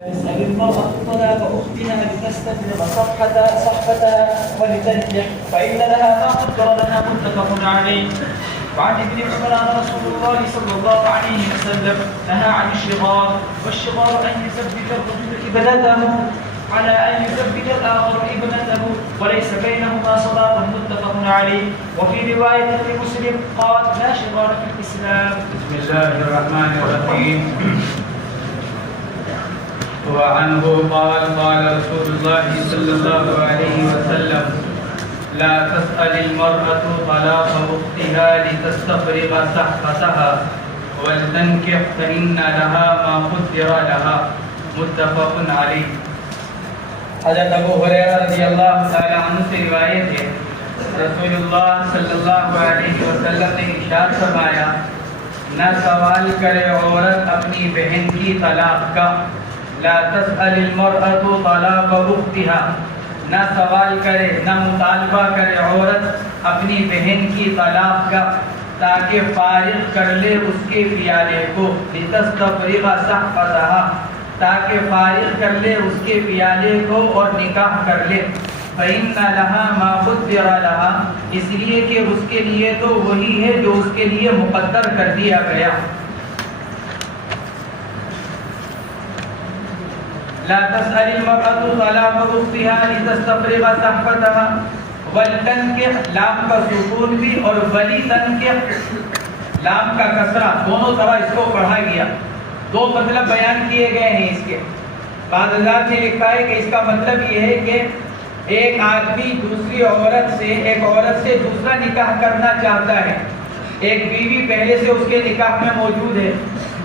تسأل المرأة طلاق أختها لتستفرغ صحفتها ولتنجح فإن لها ما قدر لها متفق عليه. وعن ابن عمر أن رسول الله صلى الله عليه وسلم نهى عن الشغار، والشغار أن يثبت الرجل ابنته على أن يثبت الآخر ابنته وليس بينهما صداق متفق عليه. وفي رواية لمسلم قال لا شغار في الإسلام. بسم الله الرحمن الرحيم. وعنه قال قال رسول الله صلى الله عليه وسلم لا تسأل المرأة طلاق أختها لتستفرغ صحفتها ولتنكح فإن لها ما قدر لها متفق عليه. حضرت ابو ہریرہ رضی اللہ تعالی عنہ سے روایت ہے رسول اللہ صلی اللہ علیہ وسلم نے ارشاد فرمایا نہ سوال کرے عورت اپنی بہن کی طلاق کا. لا تسأل المرأة طلاق اختها، نہ سوال کرے نہ مطالبہ کرے عورت اپنی بہن کی طلاق کا تاکہ فارغ کر لے اس کے پیالے کو. لتستفرغ صحفتها، تاکہ فارغ کر لے اس کے پیالے کو اور نکاح کر لے. فإن لها ما قدر لها، اس لیے کہ اس کے لیے تو وہی ہے جو اس کے لیے مقدر کر دیا گیا. لا تسأل المرأة طلاق أختها لتستفرغ صحفتها ولتنكح، لام کا سکون بھی اور ولی تنکح لام کا کسرہ دونوں طرح اس کو پڑھا گیا. دو مطلب بیان کیے گئے ہیں اس کے. بعض حضرات نے لکھا ہے کہ اس کا مطلب یہ ہے کہ ایک آدمی دوسری عورت سے ایک عورت سے دوسرا نکاح کرنا چاہتا ہے. ایک بیوی پہلے سے اس کے نکاح میں موجود ہے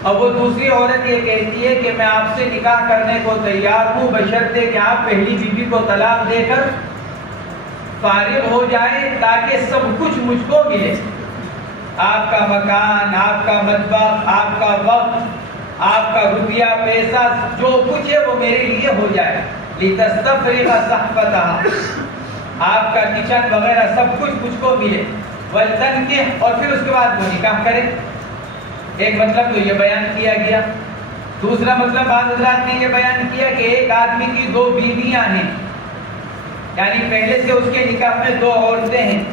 اور وہ دوسری عورت یہ کہتی ہے کہ میں آپ سے نکاح کرنے کو تیار ہوں بشرطے کہ آپ پہلی بیوی کو طلاق دے کر فارغ ہو جائیں تاکہ سب کچھ مجھ کو ملے. آپ کا مکان، آپ کا مطبخ، آپ کا وقت، آپ کا روپیہ پیسہ جو کچھ ہے وہ میرے لیے ہو جائے. لتستفرغ صحفتها، آپ کا کچن وغیرہ سب کچھ مجھ کو ملے. ولتنکح، اور پھر اس کے بعد وہ نکاح کرے. ایک مطلب تو یہ بیان کیا گیا. دوسرا مطلب بعض حضرات نے یہ بیان کیا کہ ایک آدمی کی دو بیویاں ہیں، یعنی پہلے سے اس کے نکاح میں دو عورتیں ہیں.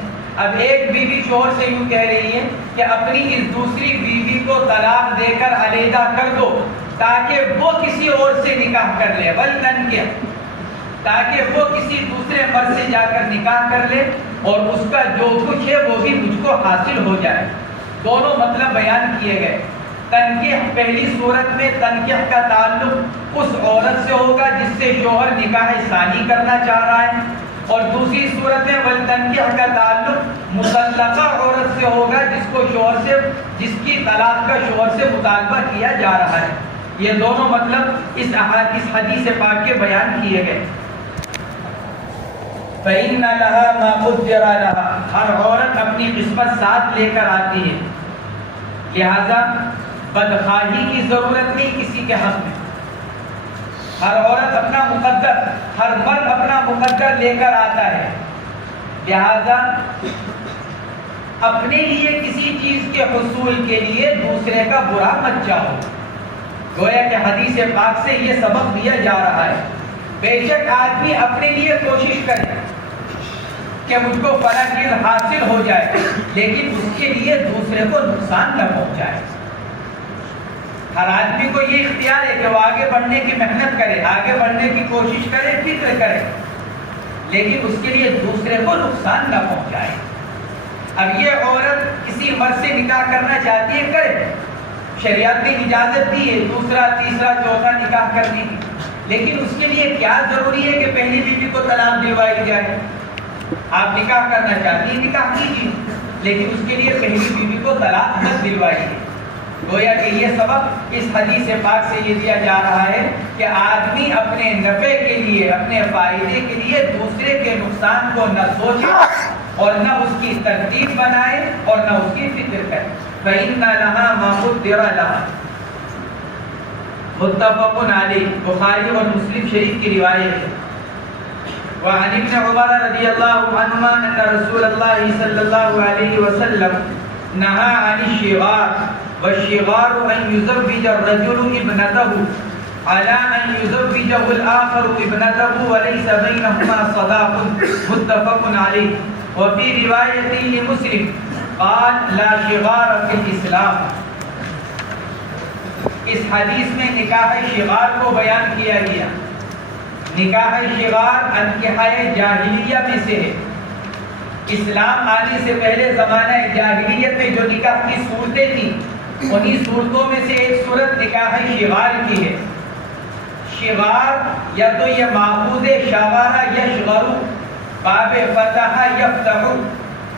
اب ایک بیوی شوہر سے یوں کہہ رہی ہے کہ اپنی اس دوسری بیوی کو طلاق دے کر علیحدہ کر دو تاکہ وہ کسی اور سے نکاح کر لے. ولتنکح، تاکہ وہ کسی دوسرے مرد سے جا کر نکاح کر لے اور اس کا جو کچھ ہے وہ بھی مجھ کو حاصل ہو جائے. دونوں مطلب بیان کیے گئے. تنکیح پہلی صورت میں تنکیح کا تعلق اس عورت سے ہوگا جس سے شوہر نکاح ثانی کرنا چاہ رہا ہے، اور دوسری صورت میں ولتنکیح کا تعلق مطلقہ عورت سے ہوگا جس کی طلاق کا شوہر سے مطالبہ کیا جا رہا ہے. یہ دونوں مطلب اس حدیث پاک کے بیان کیے گئے. فإن لها ما قدر لها، ہر عورت اپنی قسمت ساتھ لے کر آتی ہے، لہذا بدخواہی کی ضرورت نہیں کسی کے حق میں. ہر عورت اپنا مقدر، ہر مرد اپنا مقدر لے کر آتا ہے، لہذا اپنے لیے کسی چیز کے حصول کے لیے دوسرے کا برا مت چاہو. گویا کہ حدیث پاک سے یہ سبق دیا جا رہا ہے. بے شک آدمی اپنے لیے کوشش کرے کہ مجھ کو فلاں چیز حاصل ہو جائے، لیکن اس کے لیے دوسرے کو نقصان نہ پہنچائے. ہر آدمی کو یہ اختیار ہے کہ وہ آگے بڑھنے کی محنت کرے، آگے بڑھنے کی کوشش کرے، فکر کرے، لیکن اس کے لیے دوسرے کو نقصان نہ پہنچائے. اب یہ عورت کسی مرد سے نکاح کرنا چاہتی ہے، کرے. شریعت نے اجازت دی ہے دوسرا، تیسرا، چوتھا نکاح کرنے کی، لیکن اس کے لیے کیا ضروری ہے کہ پہلی بیوی کو طلاق دلوائی جائے؟ آپ نکاح کرنا چاہتی ہیں، نکاح کیجیے، لیکن اس کے لیے پہلی بیوی کو طلاق مت دلوائیے. گویا کہ یہ سبق اس حدیث پاک سے یہ دیا جا رہا ہے کہ آدمی اپنے نفع کے لیے، اپنے فائدے کے لیے دوسرے کے نقصان کو نہ سوچے اور نہ اس کی ترتیب بنائے اور نہ اس کی فکر کرے. فإن لها ما قدر لها، متفق علیہ، بخاری اور مسلم شریف کی روایت ہے. وعن ابن عمر رضی اللہ عنہما ان رسول اللہ صلی اللہ علیہ وسلم نهى عن الشغار والشغار ان يزوج الرجل ابنته على أن يزوجه الآخر ابنته وليس بينهما صداق متفق عليه. وفي رواية لمسلم قال لا شغار في الإسلام. اس حدیث میں نکاح شغار کو بیان کیا گیا. نکاح شغار انکحۂ جاہلیہ میں سے ہے. اسلام آنے سے پہلے زمانہ جاہلیت میں جو نکاح کی صورتیں تھیں انہی صورتوں میں سے ایک صورت نکاح شغار کی ہے. شغار یا تو یہ ماخوذ شغارہ یشغر باب فتح یفتح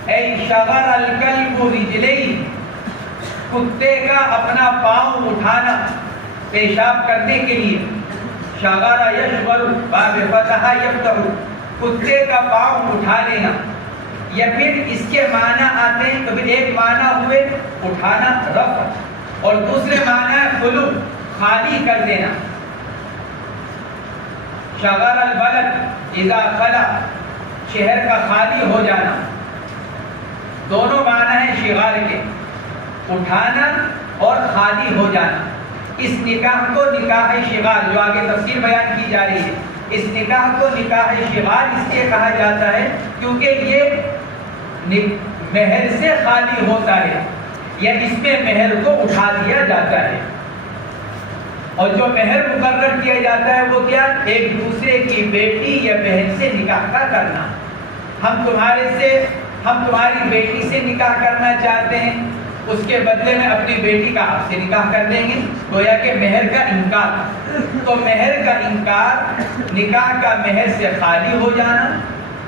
اے شغر الکلب رجلی، کتے کا اپنا پاؤں اٹھانا پیشاب کرنے کے لیے. شغر یشغر باب فتح یفتح، کتے کا پاؤں اٹھا لینا. یا پھر اس کے معنی آتے ہیں، کبھی ایک معنی ہوئے اٹھانا رفع، اور دوسرے معنی خلو خالی کر دینا. شغر البلد اذا خلا، شہر کا خالی ہو جانا. دونوں معنی ہیں شغار کے، اٹھانا اور خالی ہو جانا. اس نکاح کو نکاح شغار، جو آگے تفسیر بیان کی جا رہی ہے، اس نکاح کو نکاح شغار اس لیے کہا جاتا ہے کیونکہ یہ مہر سے خالی ہوتا ہے، یا اس میں مہر کو اٹھا دیا جاتا ہے. اور جو مہر مقرر کیا جاتا ہے وہ کیا؟ ایک دوسرے کی بیٹی یا بہن سے نکاح کا کرنا. ہم تمہاری بیٹی سے نکاح کرنا چاہتے ہیں، اس کے بدلے میں اپنی بیٹی کا آپ سے نکاح کر دیں گے. گویا کہ مہر کا انکار. تو مہر کا انکار نکاح کا مہر سے خالی ہو جانا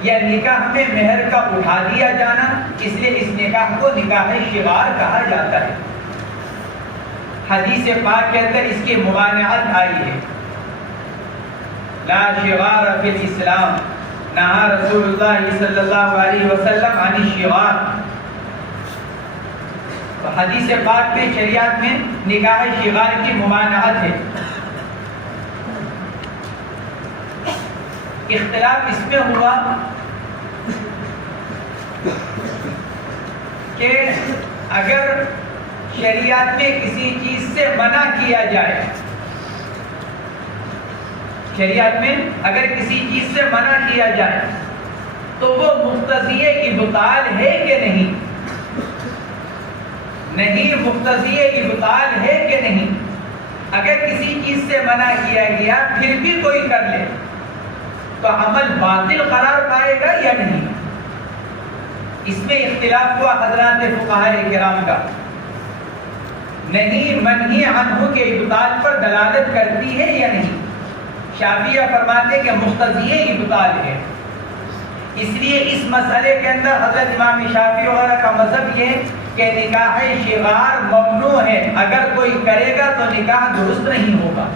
یا نکاح میں مہر کا اٹھا دیا جانا، اس لیے اس نکاح کو نکاح شغار کہا جاتا ہے. حدیث پاک کے اندر اس کی ممانعت آئی ہے. لا شغار فی الاسلام، نہا رسول اللہ صلی اللہ علیہ وسلم عن الشغار. حدیث پاک میں شریعت میں نکاح شغار کی ممانعت ہے. اختلاف اس میں ہوا کہ اگر شریعت میں کسی چیز سے منع کیا جائے، شریعت میں اگر کسی چیز سے منع کیا جائے تو وہ مقتضی ابطال ہے کہ نہیں؟ نہیں، مقتضی ابطال ہے کہ نہیں؟ اگر کسی چیز سے منع کیا گیا پھر بھی کوئی کر لے تو عمل باطل قرار پائے گا یا نہیں؟ اس میں اختلاف ہوا حضرات فقہاء کرام کا. نہیں منہی عنہ کے ابطال پر دلالت کرتی ہے یا نہیں؟ شافعیہ فرماتے کہ مقتضی ابطال ہے. اس لیے اس مسئلے کے اندر حضرت امام شافعی وغیرہ کا مذہب یہ ہے کہ نکاح شغار ممنوع ہے. اگر کوئی کرے گا تو نکاح درست نہیں ہوگا.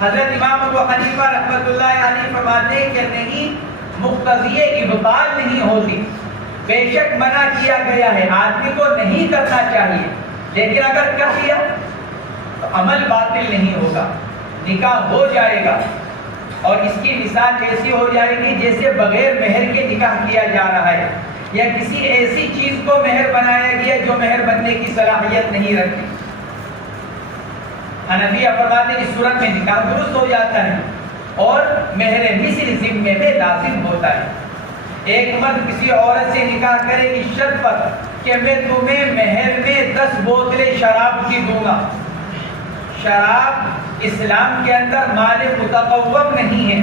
حضرت امام ابو حنیفہ رحمۃ اللہ علیہ فرماتے ہیں کہ نہیں، مقتضی ابطال نہیں ہوتی. بے شک منع کیا گیا ہے، آدمی کو نہیں کرنا چاہیے، لیکن اگر کر لیا تو عمل باطل نہیں ہوگا، نکاح ہو جائے گا. اور اس کی مثال ایسی ہو جائے گی جیسے بغیر مہر کے نکاح کیا جا رہا ہے، یا کسی ایسی چیز کو مہر بنایا گیا جو مہر بننے کی صلاحیت نہیں رکھتی. حنفیہ فرماتے ہیں اس صورت میں نکاح درست ہو جاتا ہے اور مہر مثل ذمے میں لازم ہوتا ہے. ایک مرد کسی عورت سے نکاح کرے اس شرط پر کہ میں تمہیں مہر میں 10 بوتلیں شراب کی دوں گا. شراب اسلام کے اندر مال متقوم نہیں ہے،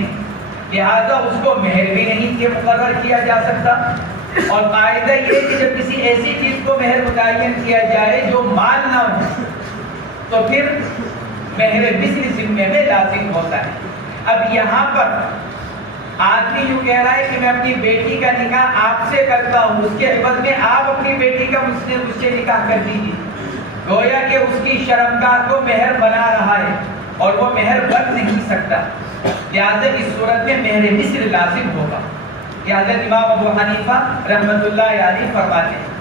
لہذا اس کو مہر بھی نہیں مقرر کیا جا سکتا. اور قاعدہ یہ ہے کہ جب کسی ایسی چیز کو مہر متعین کیا جائے جو مال نہ ہو تو پھر مہر مثل ذمے میں لازم ہوتا ہے. اب یہاں پر آدمی یوں کہہ رہا ہے کہ میں اپنی بیٹی کا نکاح آپ سے کرتا ہوں، اس کے عوض میں آپ اپنی بیٹی کا مجھ سے نکاح کر دیجیے. گویا کہ اس کی شرمگاہ کو مہر بنا رہا ہے اور وہ مہر بن نہیں سکتا، لہٰذا اس صورت میں مہر مثل لازم ہوگا. یہ حضرت امام ابو حنیفہ رحمۃ اللہ علیہ فرماتے ہیں.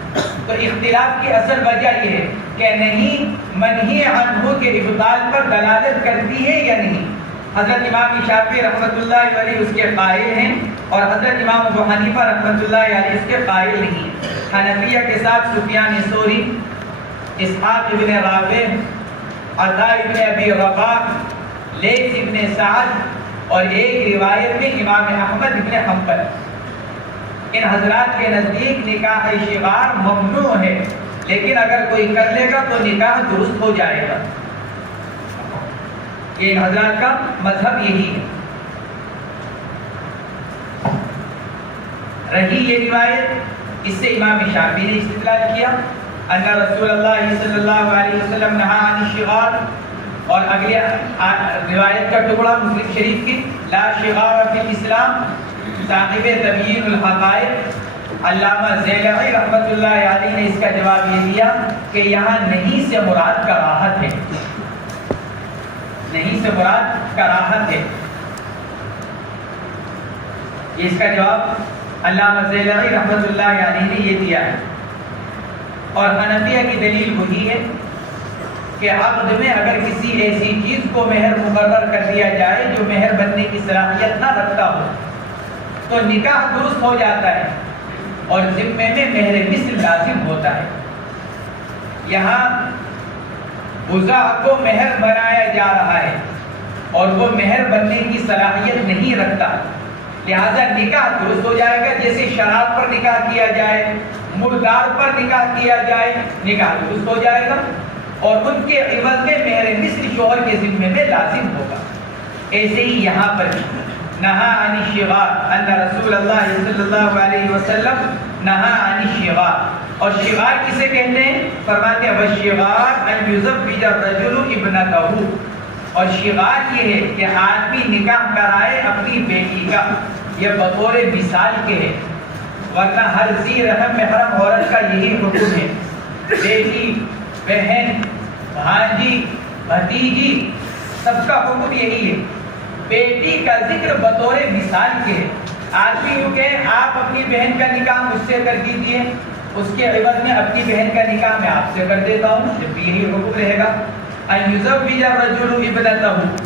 تو اختلاف کی اصل وجہ یہ ہے کہ نہیں منہی عنہ کے ابطال پر دلالت کرتی ہے یا نہیں. حضرت امام شافعی رحمۃ اللہ علیہ اس کے قائل ہیں اور حضرت امام ابو حنیفہ رحمۃ اللہ علیہ اس کے قائل نہیں. حنفیہ کے ساتھ سفیان ثوری، اسحاق ابن راویہ، عطا ابن ابی رباح، لیث ابن سعد اور ایک روایت میں امام احمد ابن حنبل، ان حضرات کے نزدیک نکاح شغار ممنوع ہے، لیکن اگر کوئی کر لے گا تو نکاح درست ہو جائے گا۔ یہ ان حضرات کا مذہب یہی ہے۔ رہی یہ روایت، اس سے امام شافعی نے استدلال کیا ان رسول اللہ صلی اللہ علیہ وسلم نہا عن الشغار، اور اگلی روایت کا ٹکڑا مسلم شریف کی لا شغار فی الاسلام، صاحب تبیین الحقائق علامہ زیلعی رحمۃ اللہ علیہ نے اس کا جواب یہ دیا کہ یہاں نہیں سے مراد کراہت ہے، نہیں سے مراد کراہت ہے۔ یہ اس کا جواب علامہ زیلعی رحمۃ اللہ علیہ نے یہ دیا ہے۔ اور حنفیہ کی دلیل وہی ہے کہ عقد میں اگر کسی ایسی چیز کو مہر مقرر کر دیا جائے جو مہر بننے کی صلاحیت نہ رکھتا ہو تو نکاح درست ہو جاتا ہے اور ذمے میں مہر مثل لازم ہوتا ہے۔ یہاں بزع کو مہر بنایا جا رہا ہے اور وہ مہر بننے کی صلاحیت نہیں رکھتا، لہذا نکاح درست ہو جائے گا۔ جیسے شراب پر نکاح کیا جائے، مردار پر نکاح کیا جائے، نکاح درست ہو جائے گا اور ان کے عوض میں مہر مثل شوہر کے ذمے میں لازم ہوگا۔ ایسے ہی یہاں پر نہا عن الشغار، ان رسول اللہ صلی اللہ علیہ وسلم نہا عن الشغار، اور شغار کسے کہتے ہیں؟ فرماتے ہیں والشغار ان یزوج الرجل ابنته، اور شغار یہ ہے کہ آدمی نکاح کرائے اپنی بیٹی کا، یہ بطور مثال کے ہے، ورنہ ہر ذی رحم محرم عورت کا یہی حکم ہے، بیٹی، بہن، بھانجی، بھتیجی، سب کا حکم یہی ہے۔ بیٹی کا ذکر بطور مثال کے ہے۔ آدمی یوں کہ آپ اپنی بہن کا نکاح مجھ سے کر دیجیے، اس کے عوض میں اپنی بہن کا نکاح میں آپ سے کر دیتا ہوں، جب بھی یہی حکم رہے گا۔ ان یزوج الرجل ابنته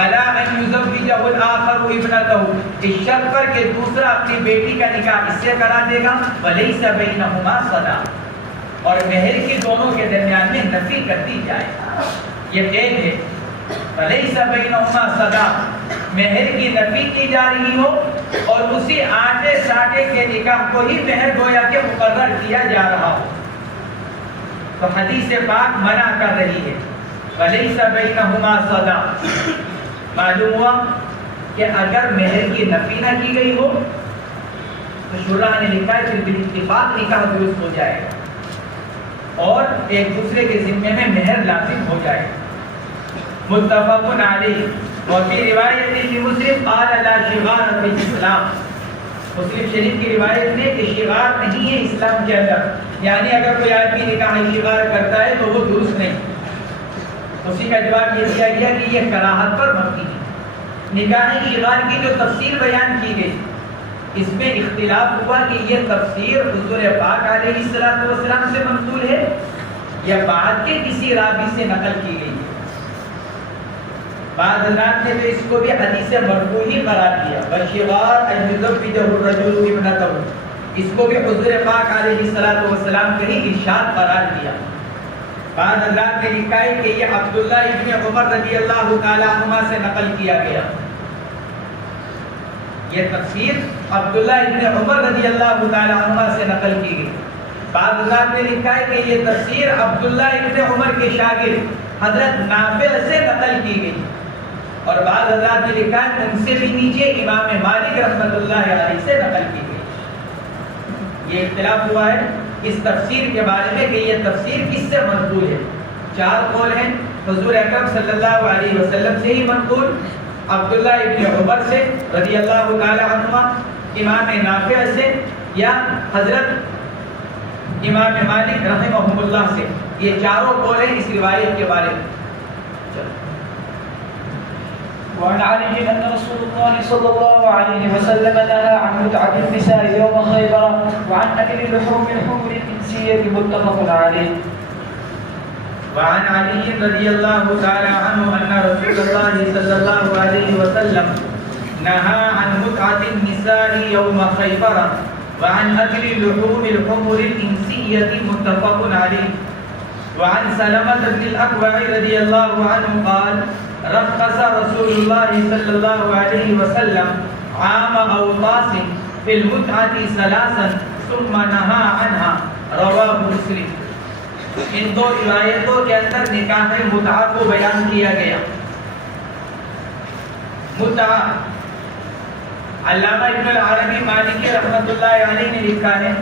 علی ان یزوجہ الاخر ابنته، اس شرط پر کہ دوسرا اپنی بیٹی کا نکاح اس سے کرا دے گا، ولیس بینہما صدا، اور مہر کی دونوں کے درمیان میں نفی کر دی جائے، یہ قید ہے۔ ولیس بینہما صدا، مہر کی نفی کی جا رہی ہو اور اسی آٹے ساٹے کے نکاح کو ہی مہر گویا کہ مقرر کیا جا رہا ہو، تو حدیث پاک منع کر رہی ہے۔ ولیس بینہما صدا، معلوم ہوا کہ اگر مہر کی نفی نہ کی گئی ہو تو شرح نے لکھا ہے پھر بالاتفاق نکاح درست ہو جائے گا اور ایک دوسرے کے ذمے میں مہر لازم ہو جائے گا۔ متفق علیہ، وفی روایت مسلم قال لا شغار فی الاسلام، مسلم شریف کی روایت میں کہ شغار نہیں ہے اسلام کے اندر، یعنی اگر کوئی آدمی نکاح شغار کرتا ہے تو وہ درست نہیں۔ اسی کا جواب یہ دیا گیا کہ یہ کراہت پر مبنی ہے۔ نکاح شغار کی جو تفسیر بیان کی گئی اس میں اختلاف ہوا کہ یہ تفسیر حضور پاک علیہ السلام سے منقول ہے یا بعد کے کسی راوی سے نقل کی گئی ہے۔ بعض حضرات نے تو اس کو بھی حدیث مرفوع ہی قرار دیا، والشغار ان یزوجہ الرجل ابنته، اس کو بھی حضور پاک علیہ السلام کے ہی ارشاد قرار دیا۔ بعض حضرات نے لکھا ہے کہ یہ عبداللہ ابن عمر رضی اللہ تعالی عنہما سے نقل کیا گیا، یہ تفسیر عبداللہ ابن عمر رضی اللہ تعالی عنہما سے نقل کی گئی۔ بعض حضرات نے لکھا ہے کہ یہ تفسیر عبداللہ ابن عمر کے شاگرد حضرت نافع سے نقل کی گئی، اور بعض حضرات نے لکھا ہے ان سے بھی نیچے امام مالک رحمۃ اللہ علیہ سے نقل کی گئی۔ یہ اختلاف ہوا ہے اس تفسیر کے بارے میں کہ یہ تفسیر کس سے منقول ہے۔ چار قول ہیں، حضور اکرم صلی اللہ علیہ وسلم سے ہی منقول، عبداللہ ابن عمر سے رضی اللہ تعالی عنہما، امام نافع سے، یا حضرت امام مالک رحمہ اللہ سے۔ یہ چاروں قول ہیں اس روایت کے بارے میں۔ وعن علي أن رسول الله صلى الله عليه وسلم نهى عن متعة النساء يوم خيبر وعن أكل لحوم الحمر الإنسية، متفق عليه۔ وعن علي رضي الله تعالى عنه أن رسول الله صلى الله عليه وسلم نهى عن متعة النساء يوم خيبر وعن أكل لحوم الحمر الإنسية، متفق عليه۔ وعن سلمة بن الأكوع رضي الله عنه قال رخص رسول الله صلى الله عليه وسلم عام أوطاس في المتعة ثلاثا ثم نهى عنها رواه مسلم۔ ان دو روایتوں کے اندر نکاح متعہ کو بیان کیا گیا۔ متعہ علامہ ابن العربی مالکی رحمۃ اللہ علیہ نے لکھا ہے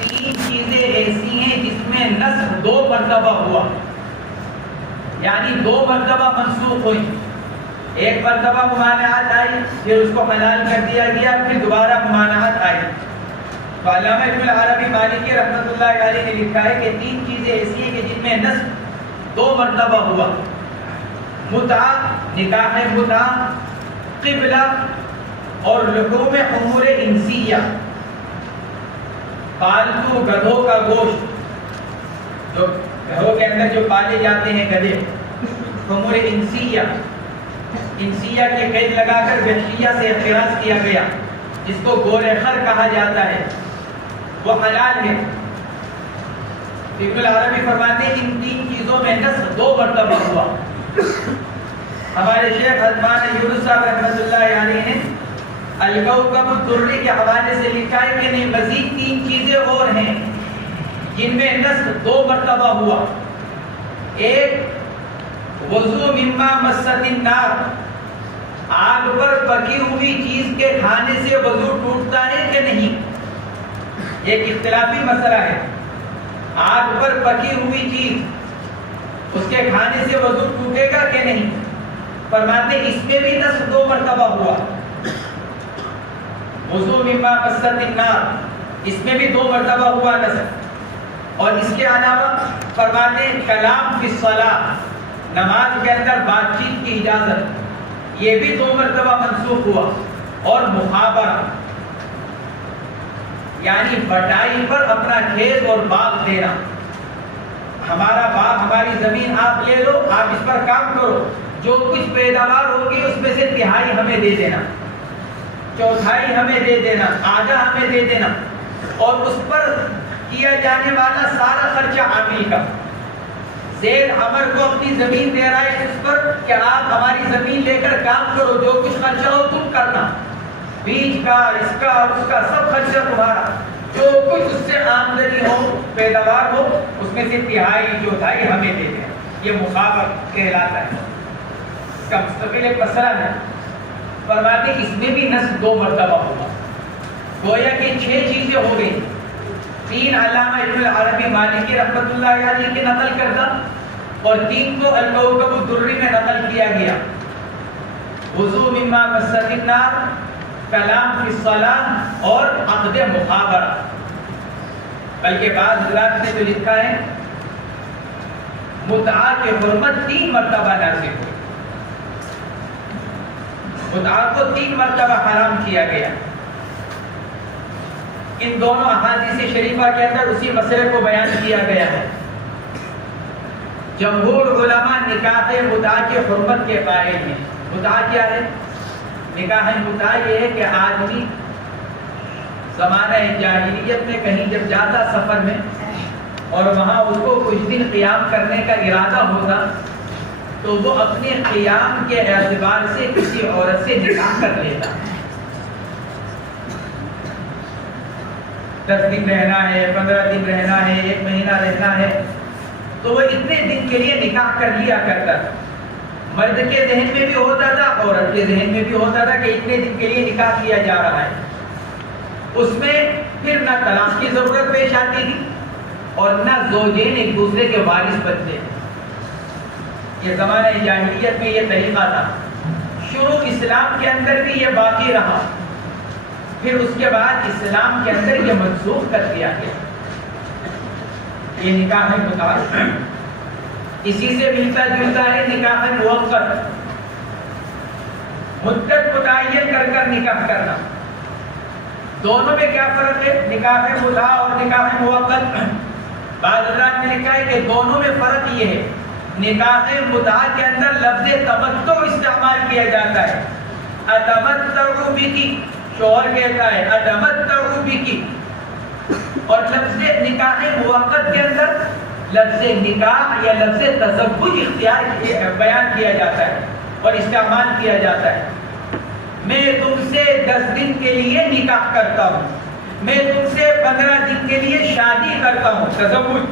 3 چیزیں ایسی ہیں جس میں نسخ 2 مرتبہ ہوا، یعنی 2 مرتبہ منسوخ ہوئی۔ ایک مرتبہ ممانعت آئی، پھر اس کو حلال کر دیا گیا، پھر دوبارہ ممانعت آئی۔ تو علامہ ابن العربی مالکی رحمۃ اللہ علیہ نے لکھا ہے کہ 3 چیزیں ایسی ہیں کہ جن میں نسخ 2 مرتبہ ہوا۔ متعہ، نکاح متعہ، قبلہ اور لحوم امور انسیہ، پالتو گدھوں کا گوشت، جو گھروں کے اندر جو پالے جاتے ہیں گدھے، امور انسیہ، انسیہ کے قید لگا کر وحشیہ سے اعتراض کیا گیا، جس کو گورے خر کہا جاتا ہے، وہ حلال ہے۔ ابن العربی فرماتے ہیں ان 3 چیزوں میں نسخ 2 مرتبہ ہوا۔ ہمارے شیخ عثمان یونس صاحب رحمۃ اللہ علیہ نے الکوکب الدری کے حوالے سے لکھا ہے کہ نہیں، مزید 3 چیزیں اور ہیں جن میں نسخ 2 مرتبہ ہوا۔ ایک وضو مما مست النار، آگ پر پکی ہوئی چیز کے کھانے سے وضو ٹوٹتا ہے کہ نہیں، ایک اختلافی مسئلہ ہے۔ آگ پر پکی ہوئی چیز، اس کے کھانے سے وضو ٹوٹے گا کہ نہیں؟ فرماتے اس میں بھی نسخ 2 مرتبہ ہوا۔ وضو مما مست النار، اس میں بھی 2 مرتبہ ہوا نسخ۔ اور اس کے علاوہ فرماتے کلام فی الصلاۃ، نماز کے اندر بات چیت کی اجازت، یہ بھی 2 مرتبہ منسوخ ہوا۔ اور مخابرہ، یعنی بٹائی پر اپنا کھیت اور باغ دینا، ہمارا باغ، ہماری زمین آپ لے لو، آپ اس پر کام کرو، جو کچھ پیداوار ہوگی اس میں سے 1/3 ہمیں دے دینا، 1/4 ہمیں دے دینا، آدھا ہمیں دے دینا، اور اس پر کیا جانے والا سارا خرچہ عامل کا۔ زید عمر کو اپنی زمین دے رہا ہے اس پر کہ آپ ہماری زمین لے کر کام کرو، جو کچھ خرچہ ہو تم کرنا، بیج کا، اس کا اور اس کا سب خرچہ تمہارا، جو کچھ اس سے آمدنی ہو، پیداوار ہو، اس میں سے 1/3 ہمیں دے دیں۔ یہ مخابر کہلاتا ہے، اس کا مستقل ایک مسئلہ ہے۔ فرماتے اس میں بھی نسخ 2 مرتبہ ہوگا۔ گویا کہ 6 چیزیں ہو گئی، 3 علامہ ابن العربی مالکی رحمۃ اللہ علیہ کے نقل کردہ، اور 3 کو الکوکب الدری میں نقل کیا گیا۔ وضو مما مست النار، کلام فی الصلاۃ اور عقد مخابرہ۔ بلکہ بعض حضرات نے تو لکھا ہے متعہ کی حرمت 3 مرتبہ نازل ہوئی، متعہ کو 3 مرتبہ حرام کیا گیا۔ ان دونوں احادیث شریفہ کے اندر اسی مسئلے کو بیان کیا گیا ہے۔ جمہور علماء نکاح متعہ کی حرمت کے قائل ہیں۔ متعہ کیا ہے؟ نکاح متعہ یہ ہے کہ آدمی زمانہ جاہلیت میں کہیں جب جاتا سفر میں، اور وہاں اس کو کچھ دن قیام کرنے کا ارادہ ہوتا، تو وہ اپنے قیام کے اعتبار سے کسی عورت سے نکاح کر لیتا۔ 10 دن رہنا ہے، 15 دن رہنا ہے، 1 مہینہ رہنا ہے، تو وہ اتنے دن کے لیے نکاح کر لیا کرتا تھا۔ مرد کے ذہن میں بھی ہوتا تھا، عورت کے ذہن میں بھی ہوتا تھا کہ اتنے دن کے لیے نکاح کیا جا رہا ہے۔ اس میں پھر نہ طلاق کی ضرورت پیش آتی تھی اور نہ زوجین ایک دوسرے کے وارث بنتے۔ یہ زمانہ جاہلیت میں یہ طریقہ تھا۔ شروع اسلام کے اندر بھی یہ باقی رہا، پھر اس کے بعد اسلام کے اندر یہ منسوخ کر دیا گیا۔ یہ نکاح متعہ اسی سے ملتا جلتا ہے نکاح موقت، مدت متعین کر کر نکاح کرنا۔ دونوں میں کیا فرق ہے؟ نکاح متعہ اور نکاح موقت۔ بعض حضرات نے لکھا ہے کہ دونوں میں فرق یہ ہے، نکاح متعہ کے اندر لفظ تمتع استعمال کیا جاتا ہے۔ اتمتع بکی، شوہر کہتا ہے اتمتع بکی، اور لفظ نکاح موقت کے اندر لفظ نکاح یا لفظ تزوج بیان کیا جاتا ہے اور استعمال کیا جاتا ہے. میں تم سے 10 دن کے لیے نکاح کرتا ہوں, میں تم سے 15 دن کے لیے شادی کرتا ہوں, تزوج.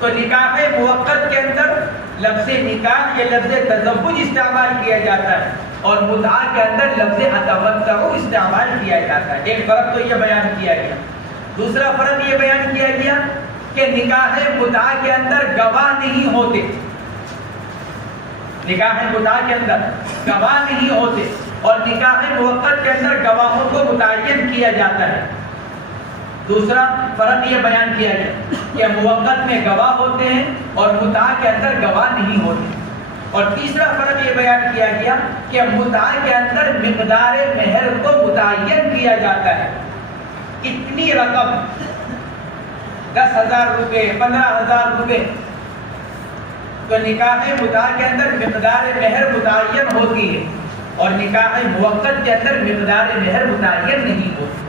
تو نکاح موقت کے اندر لفظ نکاح یا لفظ تزوج استعمال کیا جاتا ہے اور متعہ کے اندر لفظ اتمتع استعمال کیا جاتا ہے. ایک فرق تو یہ بیان کیا گیا. دوسرا فرق یہ بیان کیا گیا کہ نکاح متعہ کے اندر گواہ نہیں ہوتے, نکاح متعہ کے اندر گواہ نہیں ہوتے اور نکاح موقت کے اندر گواہوں کو متعین کیا جاتا ہے. دوسرا فرق یہ بیان کیا گیا کہ موقت میں گواہ ہوتے ہیں اور متعہ کے اندر گواہ نہیں ہوتے. اور تیسرا فرق یہ بیان کیا گیا کہ متعہ کے اندر مقدار مہر کو متعین کیا جاتا ہے. کتنی رقم, 10,000 روپے, 15,000 روپے. تو نکاح متعہ کے اندر مقدار مہر متعین ہوتی ہے اور نکاح موقت کے اندر مقدار مہر متعین نہیں ہوتی,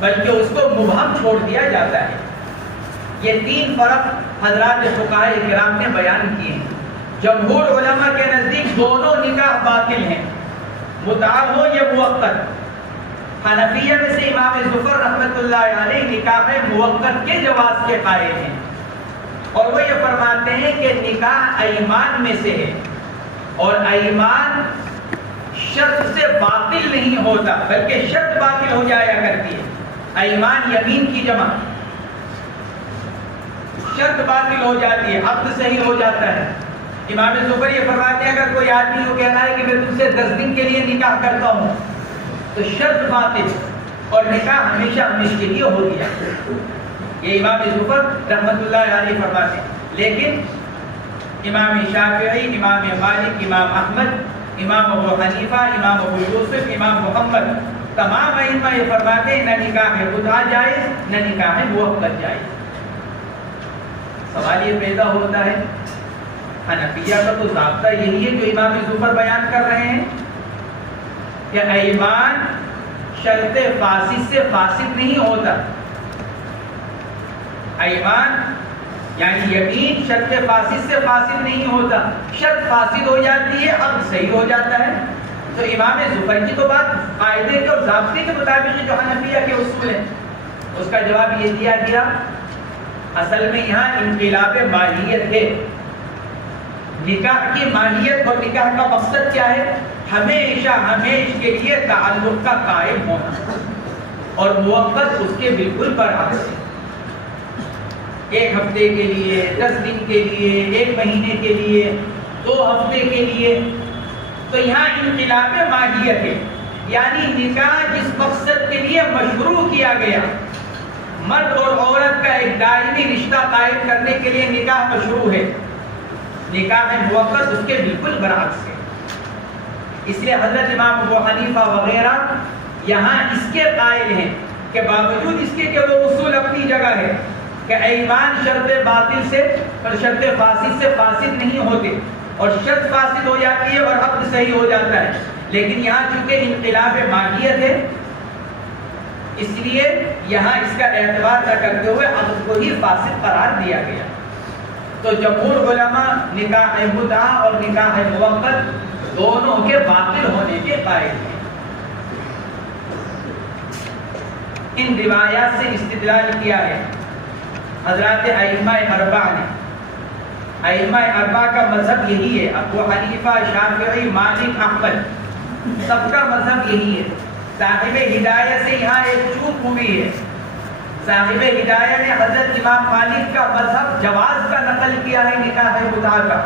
بلکہ اس کو مبہم چھوڑ دیا جاتا ہے. یہ 3 فرق حضرات فقہاء کرام نے بیان کیے ہیں. جمہور علماء کے نزدیک دونوں نکاح باطل ہیں, متعہ ہو یا موقت. حنفیہ میں سے امام ظفر رحمۃ اللہ علیہ نکاح موقت کے جواز کے قائل ہیں اور وہ یہ فرماتے ہیں کہ نکاح ایمان میں سے ہے اور ایمان شرط سے باطل نہیں ہوتا بلکہ شرط باطل ہو جایا کرتی ہے. ایمان یمین کی جمع, شرط باطل ہو جاتی ہے, عقد صحیح ہو جاتا ہے. امام ظفر یہ فرماتے ہیں اگر کوئی آدمی کو کہنا ہے کہ میں تم سے 10 دن کے لیے نکاح کرتا ہوں تو شرط باطل اور نکاح ہمیشہ ہمیشہ کے لیے ہو گیا. یہ امام ظفر رحمۃ اللہ علیہ فرماتے ہیں. لیکن امام شافعی, امام مالک, امام احمد, امام ابو حنیفہ, امام ابو یوسف, امام محمد, تمام ائمہ یہ فرماتے ہیں نہ نکاح متعہ جائز نہ نکاح موقت جائز. سوال یہ پیدا ہوتا ہے حنفیہ کا تو ضابطہ یہی ہے جو امام ظفر بیان کر رہے ہیں کہ ایمان شرط فاسد سے فاسد نہیں ہوتا. ایمان یعنی یقین شرط فاسد سے فاسد نہیں ہوتا, شرط فاسد ہو جاتی ہے عقد صحیح ہو جاتا ہے. تو امام ظفر کی تو بات قاعدے کے اور ضابطے کے مطابق جو حنفیہ کے اصول ہیں اس کا جواب یہ دیا گیا اصل میں یہاں انقلاب ماہیت ہے. نکاح کی ماہیت اور نکاح کا مقصد کیا ہے؟ ہمیشہ ہمیشہ کے لیے تعلق کا قائم ہونا اور موقت اس کے بالکل برعکس ہے. 1 ہفتے کے لیے, 10 دن کے لیے, 1 مہینے کے لیے, 2 ہفتے کے لیے. تو یہاں انقلاب ماہیت ہے یعنی نکاح جس مقصد کے لیے مشروع کیا گیا, مرد اور عورت کا ایک دائمی رشتہ قائم کرنے کے لیے نکاح مشروع ہے, نکاح موقت اس کے بالکل برعکس ہے. اس لیے حضرت امام ابو حنیفہ وغیرہ یہاں اس کے قائل ہیں کہ باوجود اس کے کہ وہ اصول اپنی جگہ ہے کہ ایمان شرط باطل سے اور شرط فاسد سے فاسد نہیں ہوتے اور شرط فاسد ہو جاتی ہے اور عقد صحیح ہو جاتا ہے, لیکن یہاں چونکہ انقلاب ماہیت ہے اس لیے یہاں اس کا اعتبار نہ کرتے ہوئے عقد کو ہی فاسد قرار دیا گیا. تو جمہور علماء نکاح متعہ اور نکاح موقت دونوں کے باطل ہونے کے قائل ہیں. ان روایات سے استدلال کیا ہے حضرات ائمہ اربعہ نے. ائمہ اربعہ کا مذہب یہی ہے, ابو حنیفہ, شافعی, مالک, احمد سب کا مذہب یہی ہے. صاحب ہدایہ سے یہاں ایک چوک ہوئی ہے. صاحب ہدایہ نے حضرت امام مالک کا مذہب جواز کا نقل کیا ہے نکاح متعہ کا,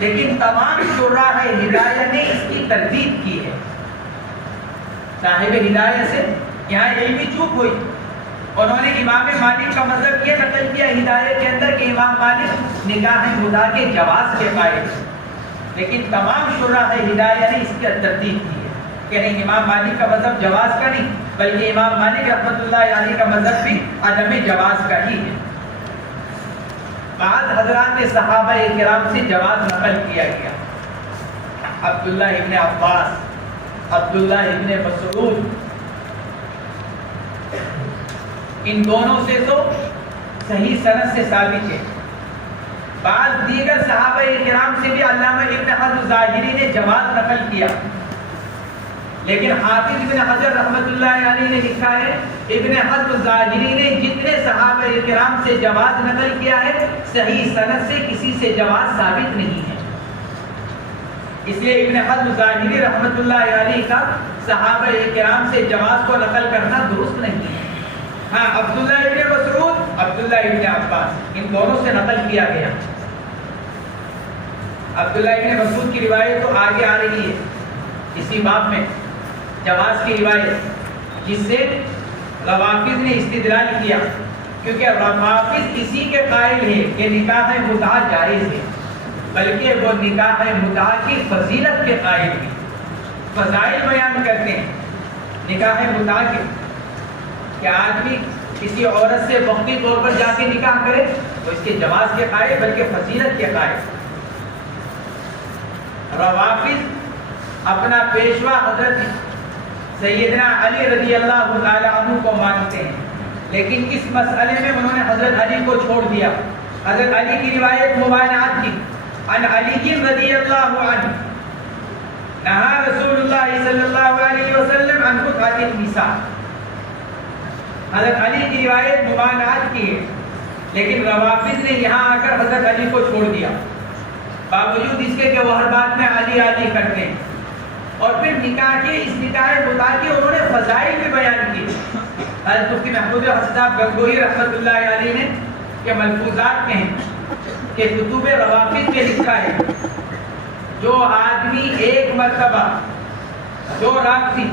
لیکن تمام شراح ہدایہ نے اس کی تردید کی ہے. صاحب ہدایہ سے یہاں علمی چوک ہوئی, انہوں نے امام مالک کا مذہب یہ نقل کیا ہدایہ کے اندر کہ امام مالک نکاح متعہ کے جواز کے قائل, لیکن تمام شراح ہدایہ نے اس کی تردید کی ہے کہ نہیں, امام مالک کا مذہب جواز کا نہیں بلکہ امام مالک رحمۃ اللہ علیہ کا مذہب بھی عدم جواز کا ہی ہے. بعض حضرات صحابہ کرام سے جواز نقل کیا گیا. عبداللہ ابن عباس, عبداللہ ابن مسعود, ان دونوں سے تو صحیح سند سے ثابت ہے. بعض دیگر صحابہ کرام سے بھی علامہ ابن حجر ظاہری نے جواز نقل کیا، لیکن حافظ ابن حجر رحمۃ اللہ علیہ نے لکھا ہے ابن حجر ظاہری نے جتنے صحابہ کرام سے جواز نقل کیا ہے صحیح سند سے کسی سے جواز ثابت نہیں ہے. اس لیے ابن حجر ظاہری رحمۃ اللہ علیہ کا صحابہ کرام سے جواز کو نقل کرنا درست نہیں ہے. ہاں عبداللہ ابن مسعود، عبداللہ ابن عباس، ان دونوں سے نقل کیا گیا. عبداللہ ابن مسعود کی روایت تو آگے آ رہی ہے اسی باب میں، جواز کی روایت، جس سے روافض نے استدلال کیا، کیونکہ روافض اسی کے قائل ہے کہ نکاح متعہ جائز ہے، بلکہ وہ نکاح متعہ کی فضیلت کے قائل ہیں، فضائل بیان کرتے ہیں نکاح متعہ کے، کہ آدمی کسی عورت سے وقتی طور پر جا کے نکاح کرے تو اس کے جواز کے قائل بلکہ فضیلت کے قائل. روافض اپنا پیشوا حضرت سیدنا علی رضی اللہ تعالی عنہ کو مانتے ہیں، لیکن اس مسئلے میں انہوں نے حضرت علی کو چھوڑ دیا. حضرت علی کی روایت مبینات کی، عن علی رضی اللہ عنہ نہا رسول اللہ صلی اللہ علیہ وسلم عن متعۃ النساء. حضرت علی کی روایت مبینات کی ہے، لیکن روافض نے یہاں آ کر حضرت علی کو چھوڑ دیا، باوجود اس کے کہ وہ ہر بات میں علی علی کرتے ہیں. اور پھر نکاح کے اس نکاح متعہ کے انہوں نے فضائل بھی بیان کیے. حضرت مفتی محمود حسن صاحب گنگوہی رحمۃ اللہ علیہ نے کہ ملفوظات میں ہیں کہ کتب روافض میں لکھا ہے جو آدمی ایک مرتبہ، جو رافضی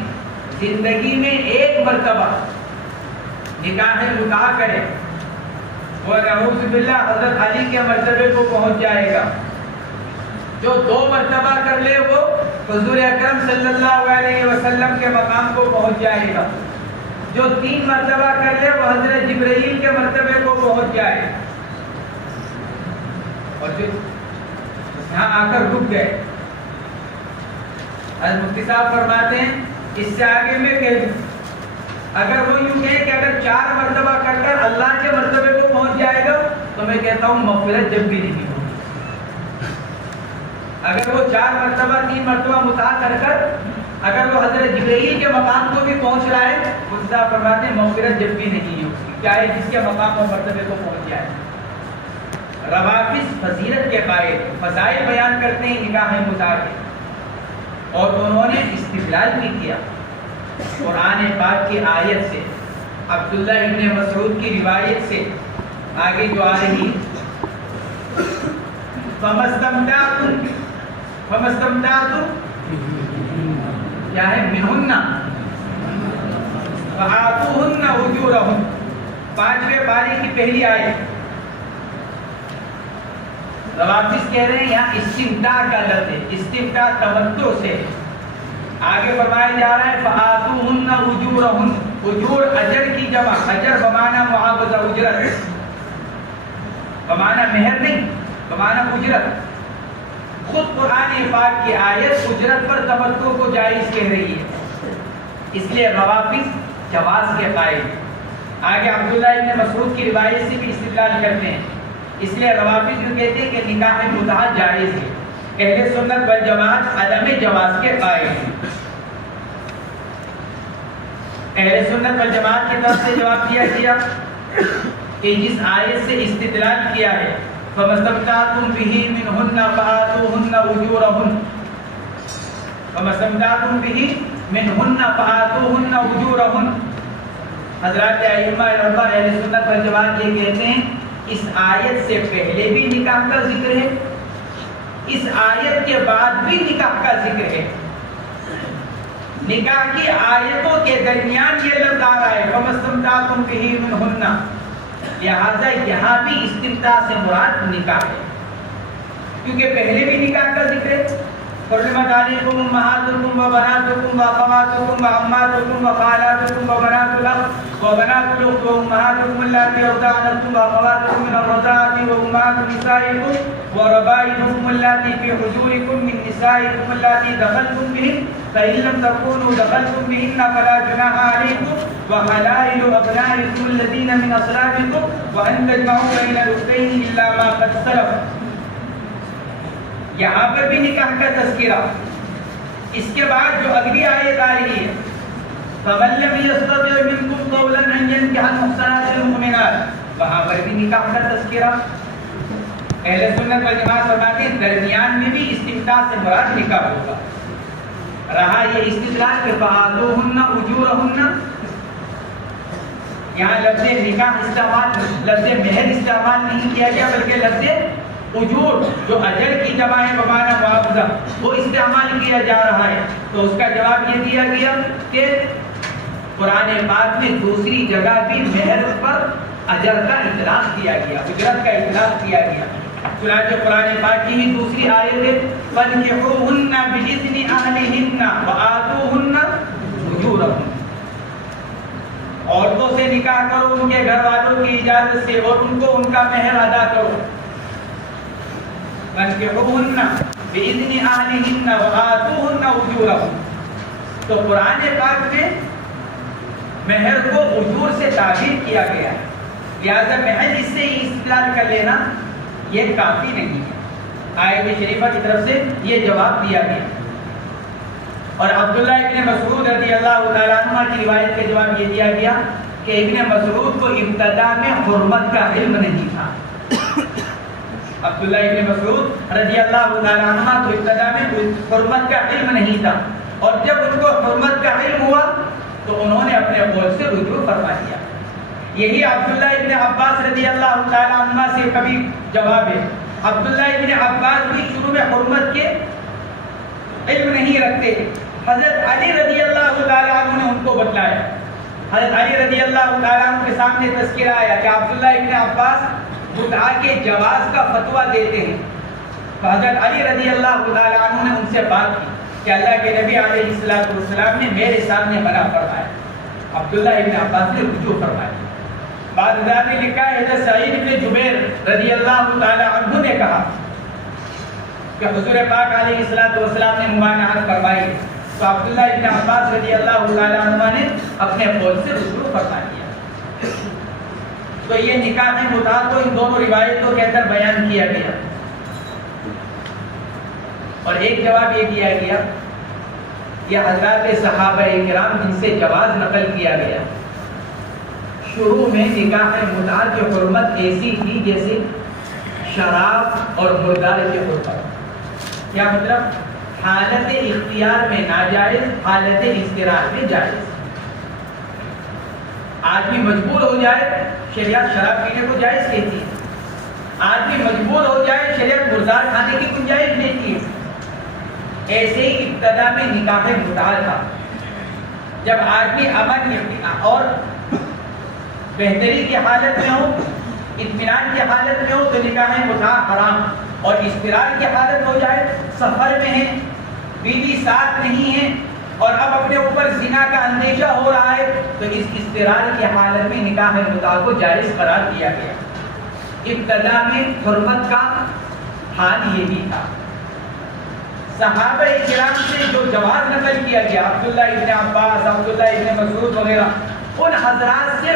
زندگی میں ایک مرتبہ نکاح متعہ کرے وہ نعوذ باللہ حضرت علی کے مرتبے کو پہنچ جائے گا. جو 2 مرتبہ کر لے وہ حضور اکرم صلی اللہ علیہ وسلم کے مقام کو پہنچ جائے گا. جو 3 مرتبہ کر لے وہ حضرت جبرائیل کے مرتبے کو پہنچ جائے. اور جو یہاں آ کر رک گئے، حضرت مفتی صاحب فرماتے ہیں اس سے آگے میں کہہ دوں، اگر وہ یوں کہیں کہ اگر 4 مرتبہ کر کر اللہ کے مرتبے کو پہنچ جائے گا تو میں کہتا ہوں مغفرت جب بھی نہیں ہوگی. اگر وہ 4 مرتبہ 3 مرتبہ متعہ کر کر اگر وہ حضرت جبرائیل کے مقام کو بھی پہنچ رہا ہے، مفتی صاحب فرماتے ہیں مغفرت جب بھی نہیں ہوگی، چاہے جس کے مقام اور مرتبے کو پہنچ جائے. روافض فضیلت کے قائل، فضائل بیان کرتے ہیں نکاح متعہ کے، اور انہوں نے استدلال بھی کیا قرآن پاک کی آیت سے، عبداللہ ابن مسعود کی روایت سے آگے جو آ رہی فَمَسْتَمْتَعْتُمْ کیا ہے منہن فَآتُوهُنَّ أُجُورَهُنَّ، 5ویں پاری کی پہلی آیت. روافض کہہ رہے ہیں یہاں استمتاع کا لفظ ہے، استمتاع تمتع سے. آگے فرمایا جا رہا ہے فآتوهن اجورهن، اجور اجر کی جمع، اجر بمعنی معاوضہ اجرت، بمعنی مہر نہیں، بمعنی اجرت. خود قرآن پاک کی آیت اجرت پر تمتع کو جائز کہہ رہی ہے، اس لیے روافض جواز کے قائل. آگے عبداللہ ابن مسعود کی روایت سے بھی استدلال کرتے ہیں، اس لیے روافض جو کہتے ہیں کہ نکاح متعہ جائز ہے، اہل سنت والجماعت عدم جواز کے قائل ہیں. اہل سنت والجماعت کی طرف سے جواب دیا گیا کہ جس آیت سے استدلال کیا ہے فَمَسْتَمْتَعْتُمْ بِهِ مِنْهُنَّ فَآتُوهُنَّ أُجُورَهُنَّ، فَمَسْتَمْتَعْتُمْ بِهِ مِنْهُنَّ فَآتُوهُنَّ أُجُورَهُنَّ. حضرات ائمہ اربعہ اہل سنت والجماعت یہ کہتے ہیں اس آیت سے پہلے بھی نکاح کا ذکر ہے، اس آیت کے بعد بھی نکاح کا ذکر ہے. نکاح کی آیتوں کے درمیان یہ لفظ آ رہا ہے فَمَسْتَمْتَعْتُمْ بِهِ مِنْهُنَّ، لہذا یہاں بھی استمتاع سے مراد نکاح ہے، کیونکہ پہلے بھی نکاح کا ذکر ہے. حرمت علیکم امہاتکم وبناتکم واخواتکم وعماتکم وخالاتکم وبنات الاخ وبنات الاخت وامہاتکم اللاتی ارضعنکم واخواتکم من الرضاعة وامہات نسائکم وربائبکم اللاتی فی حجورکم من نسائکم اللاتی دخلتم بہن فإن لم تكونوا دخلتم بهن فلا جناح عليكم وحلائل ابنائكم الذين من اصلابكم وان تجمعوا بين الاختين الا ما قد سلف. یہاں پر بھی نکاح کا تذکرہ. اس کے بعد جو اگلی آیت آ رہی ہے فَمَن لَّمْ يَسْتَطِعْ مِنكُمْ طَوْلًا أَن يَنكِحَ الْمُحْصَنَاتِ الْمُؤْمِنَاتِ، وہاں پر بھی نکاح کا تذکرہ. اہل سنت والجماعت فرماتے ہیں درمیان میں بھی استمتاع سے مراد نکاح ہوگا. رہا یہ استدلال کہ فَآتُوهُنَّ أُجُورَهُنَّ، یہاں لفظ نکاح استعمال، لفظ مہر استعمال نہیں کیا گیا بلکہ لفظ اجور جو اجر کی جمع ہے بمعنی معاوضہ وہ استعمال کیا جا رہا ہے. تو اس کا جواب یہ دیا گیا کہ قرآن پاک میں دوسری جگہ بھی مہر پر اجر کا اطلاق کیا گیا، اجرت کا اطلاق کیا گیا. چنانچہ قرآن پاک کی ہی دوسری آیت ہے فَانكِحُوهُنَّ بِإِذْنِ أَهْلِهِنَّ وَآتُوهُنَّ أُجُورَهُنَّ، عورتوں سے نکاح کرو ان کے گھر والوں کی اجازت سے اور ان کو ان کا مہر ادا کرو. فَانكِحُوهُنَّ بِإِذْنِ أَهْلِهِنَّ وَآتُوهُنَّ أُجُورَهُنَّ. تو قرآن پاک میں مہر کو اجور سے تعبیر کیا گیا ہے، لہذا محض اس سے استدلال کر لینا یہ کافی نہیں ہے. آیت شریفہ کی طرف سے یہ جواب دیا گیا. اور عبداللہ ابن مسعود رضی اللہ تعالیٰ عنہ کی روایت کے جواب یہ دیا گیا کہ ابن مسعود کو ابتدا میں حرمت کا علم نہیں تھا. عبداللہ ابن مسعود رضی اللہ تعالیٰ عنہ کو ابتدا میں حرمت کا علم نہیں تھا، اور جب ان کو حرمت کا علم ہوا تو انہوں نے اپنے قول سے رجوع فرما دیا. یہی عبداللہ ابن عباس رضی اللہ تعالیٰ عنہ سے کبھی جواب ہے. عبداللہ ابن عباس بھی شروع میں حرمت کے علم نہیں رکھتے. حضرت علی رضی اللہ تعالیٰ عنہ نے ان کو بتلایا. حضرت علی رضی اللہ تعالیٰ عنہ کے سامنے تذکرہ آیا کہ عبداللہ ابن عباس متعا کے جواز کا فتویٰ دیتے ہیں. تو حضرت علی رضی اللہ تعالیٰ عنہ نے ان سے بات کی کہ اللہ کے نبی علیہ السلام نے میرے سامنے منع فرمایا. عبداللہ ابن عباس نے رجوع فرمایا. بعد حضرات نے لکھا ہے حضرت سعید بن جبیر رضی اللہ تعالیٰ عنہ نے کہا کہ حضور پاک علیہ السلام نے ممانعت فرمائی، تو عبداللہ ابن عباس رضی اللہ تعالیٰ عنہ نے اپنے قول سے رجوع فرما دیا. تو یہ نکاح متعہ کو ان دونوں روایتوں کے اندر بیان کیا گیا. اور ایک جواب یہ دیا گیا یہ حضرات صحابہ کرام جن سے جواز نقل کیا گیا، شروع میں نکاح متعہ کی حرمت ایسی تھی جیسے شراب اور مردار کی حرمت. کیا مطلب؟ حالت اختیار میں ناجائز، حالت اضطرار میں جائز. آدمی مجبور ہو جائے شریعت شراب پینے کو جائز کہتی ہے، آدمی مجبور ہو جائے شریعت مردار کھانے کی گنجائش دیتی ہے. ایسے ہی ابتدا میں نکاح متعہ تھا. جب آدمی امن اور بہتری کی حالت میں ہو، اطمینان کی حالت میں ہو تو نکاح متعہ حرام. اور اضطرار کی حالت ہو جائے، سفر میں ہے، بیوی ساتھ نہیں ہے اور اب اپنے اوپر زنا کا اندیشہ ہو رہا ہے، تو اس اضطرار کی حالت میں نکاح متعہ کو جائز قرار دیا گیا. ابتدا میں حرمت کا حال یہی تھا. صحابہ کرام سے جو جواز نقل کیا گیا، عبداللہ ابن عباس، عبداللہ ابن مسعود وغیرہ، ان حضرات سے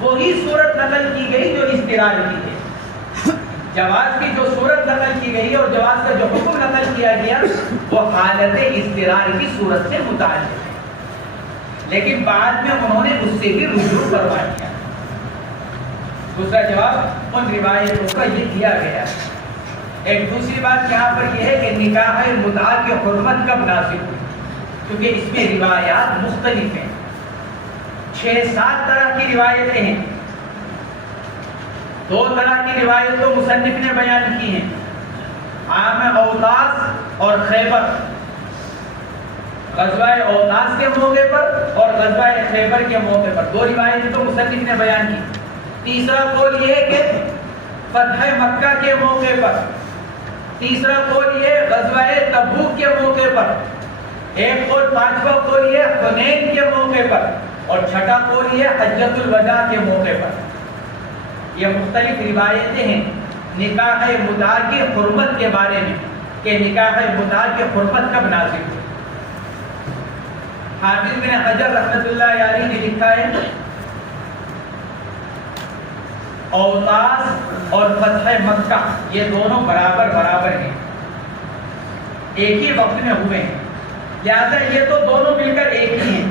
وہی صورت نقل کی گئی جو اضطرار کی ہے. جواز کی جو صورت نقل کی گئی اور جواز کا جو حکم نقل کیا گیا وہ حالت اضطرار کی صورت سے متعلق ہے، لیکن بعد میں انہوں نے اس سے بھی رجوع کروا دیا. دوسرا جواب ان روایتوں کا یہ دیا گیا. ایک دوسری بات یہاں پر یہ ہے کہ نکاح متعہ کی حرمت کب نازل ہوئی، کیونکہ اس میں روایات مختلف ہیں. 6-7 طرح کی روایتیں ہیں. 2 طرح کی روایتوں مصنف نے بیان کی ہیں، عام اوطاس اور خیبر. غزوہ اوطاس کے موقع پر اور غزوہ خیبر کے موقع پر 2 روایتیں تو مصنف نے بیان کی. تیسرا قول یہ ہے کہ فتح مکہ کے موقع پر. تیسرا قول یہ غزوہ تبوک کے موقع پر. ایک قول 5واں قول یہ حنین کے موقع پر. اور چھٹا قول یہ حجۃ الوداع کے موقع پر. یہ مختلف روایتیں ہیں نکاح متعہ کی حرمت کے بارے میں کہ نکاح متعہ کی حرمت کب نازل ہوئی. حافظ بن حجر رحمۃ اللہ علیہ نے لکھا ہے اوطاس اور فتح مکہ یہ دونوں برابر برابر ہیں، ایک ہی وقت میں ہوئے ہیں، لہذا یہ تو دونوں مل کر ایک ہی ہیں۔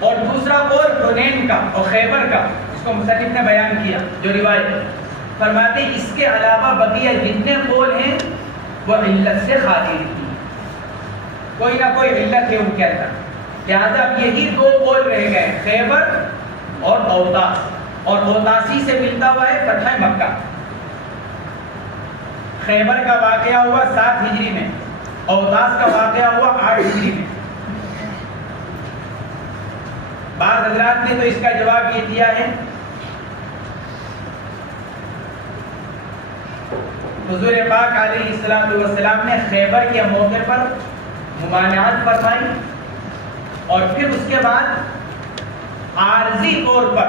اور دوسرا قول حنین کا اور خیبر کا، اس کو مصنف نے بیان کیا جو روایت فرماتے ہیں اس کے علاوہ بقیہ جتنے قول ہیں وہ علت سے خالی نہیں، کوئی نہ کوئی علت ہے ان کے اندر، لہذا اب یہی دو قول رہ گئے، خیبر اور اوطاس، اور اوطاسی سے ملتا ہوا ہے فتح مکہ۔ خیبر کا واقعہ ہوا 7 ہجری میں، اوطاس کا واقعہ ہوا 8 ہجری میں۔ بعض حضرات نے تو اس کا جواب یہ دیا ہے حضور پاک علیہ السلام نے خیبر کے موقع پر ممانعت فرمائی اور پھر اس کے بعد عارضی طور پر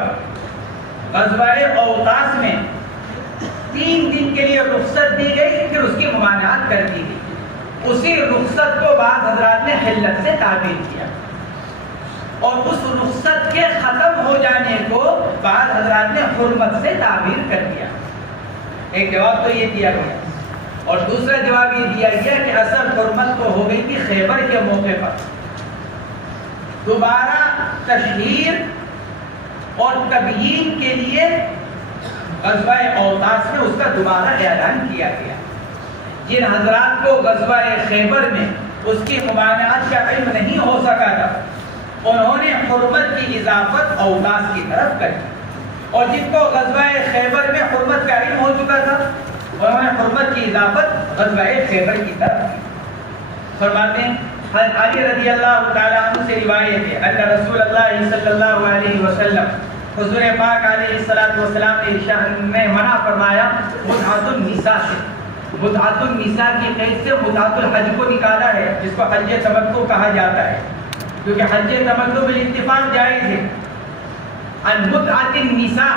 غزوہ اوطاس میں 3 دن کے لیے رخصت دی گئی، پھر اس کی ممانعت کر دی گئی۔ اسی رخصت کو بعض حضرات نے حلت سے تعبیر کیا، اور اس رخصت کے ختم ہو جانے کو بعض حضرات نے حرمت سے تعبیر کر دیا۔ ایک جواب تو یہ دیا گیا، اور دوسرا جواب یہ دیا گیا کہ اصل حرمت تو ہو گئی تھی خیبر کے موقع پر، دوبارہ تشہیر اور تبیین کے لیے غزوہ اوطاس میں اس کا دوبارہ اعلان کیا گیا۔ جن حضرات کو غزوہ خیبر میں اس کی ممانعت کا علم نہیں ہو سکا تھا، انہوں نے حرمت کی اضافت اوطاس کی طرف کر دی، اور جن کو غزوہ خیبر میں حرمت کا علم ہو چکا تھا انہوں نے حرمت کی اضافت غزوہ خیبر کی طرف کی۔ فرماتے ہیں حضرت علی رضی اللہ تعالیٰ عنہ سے روایت ہے کہ رسول اللہ صلی اللہ علیہ وسلم حضور پاک علیہ السلام نے منع فرمایا متعۃ النساء سے۔ متعۃ النساء کی قید سے متعۃ الحج کو نکالا ہے، جس کو حج تمتع کہا جاتا ہے، کیونکہ حج تمتع بالاتفاق جائز ہے۔ ان متعۃ النساء،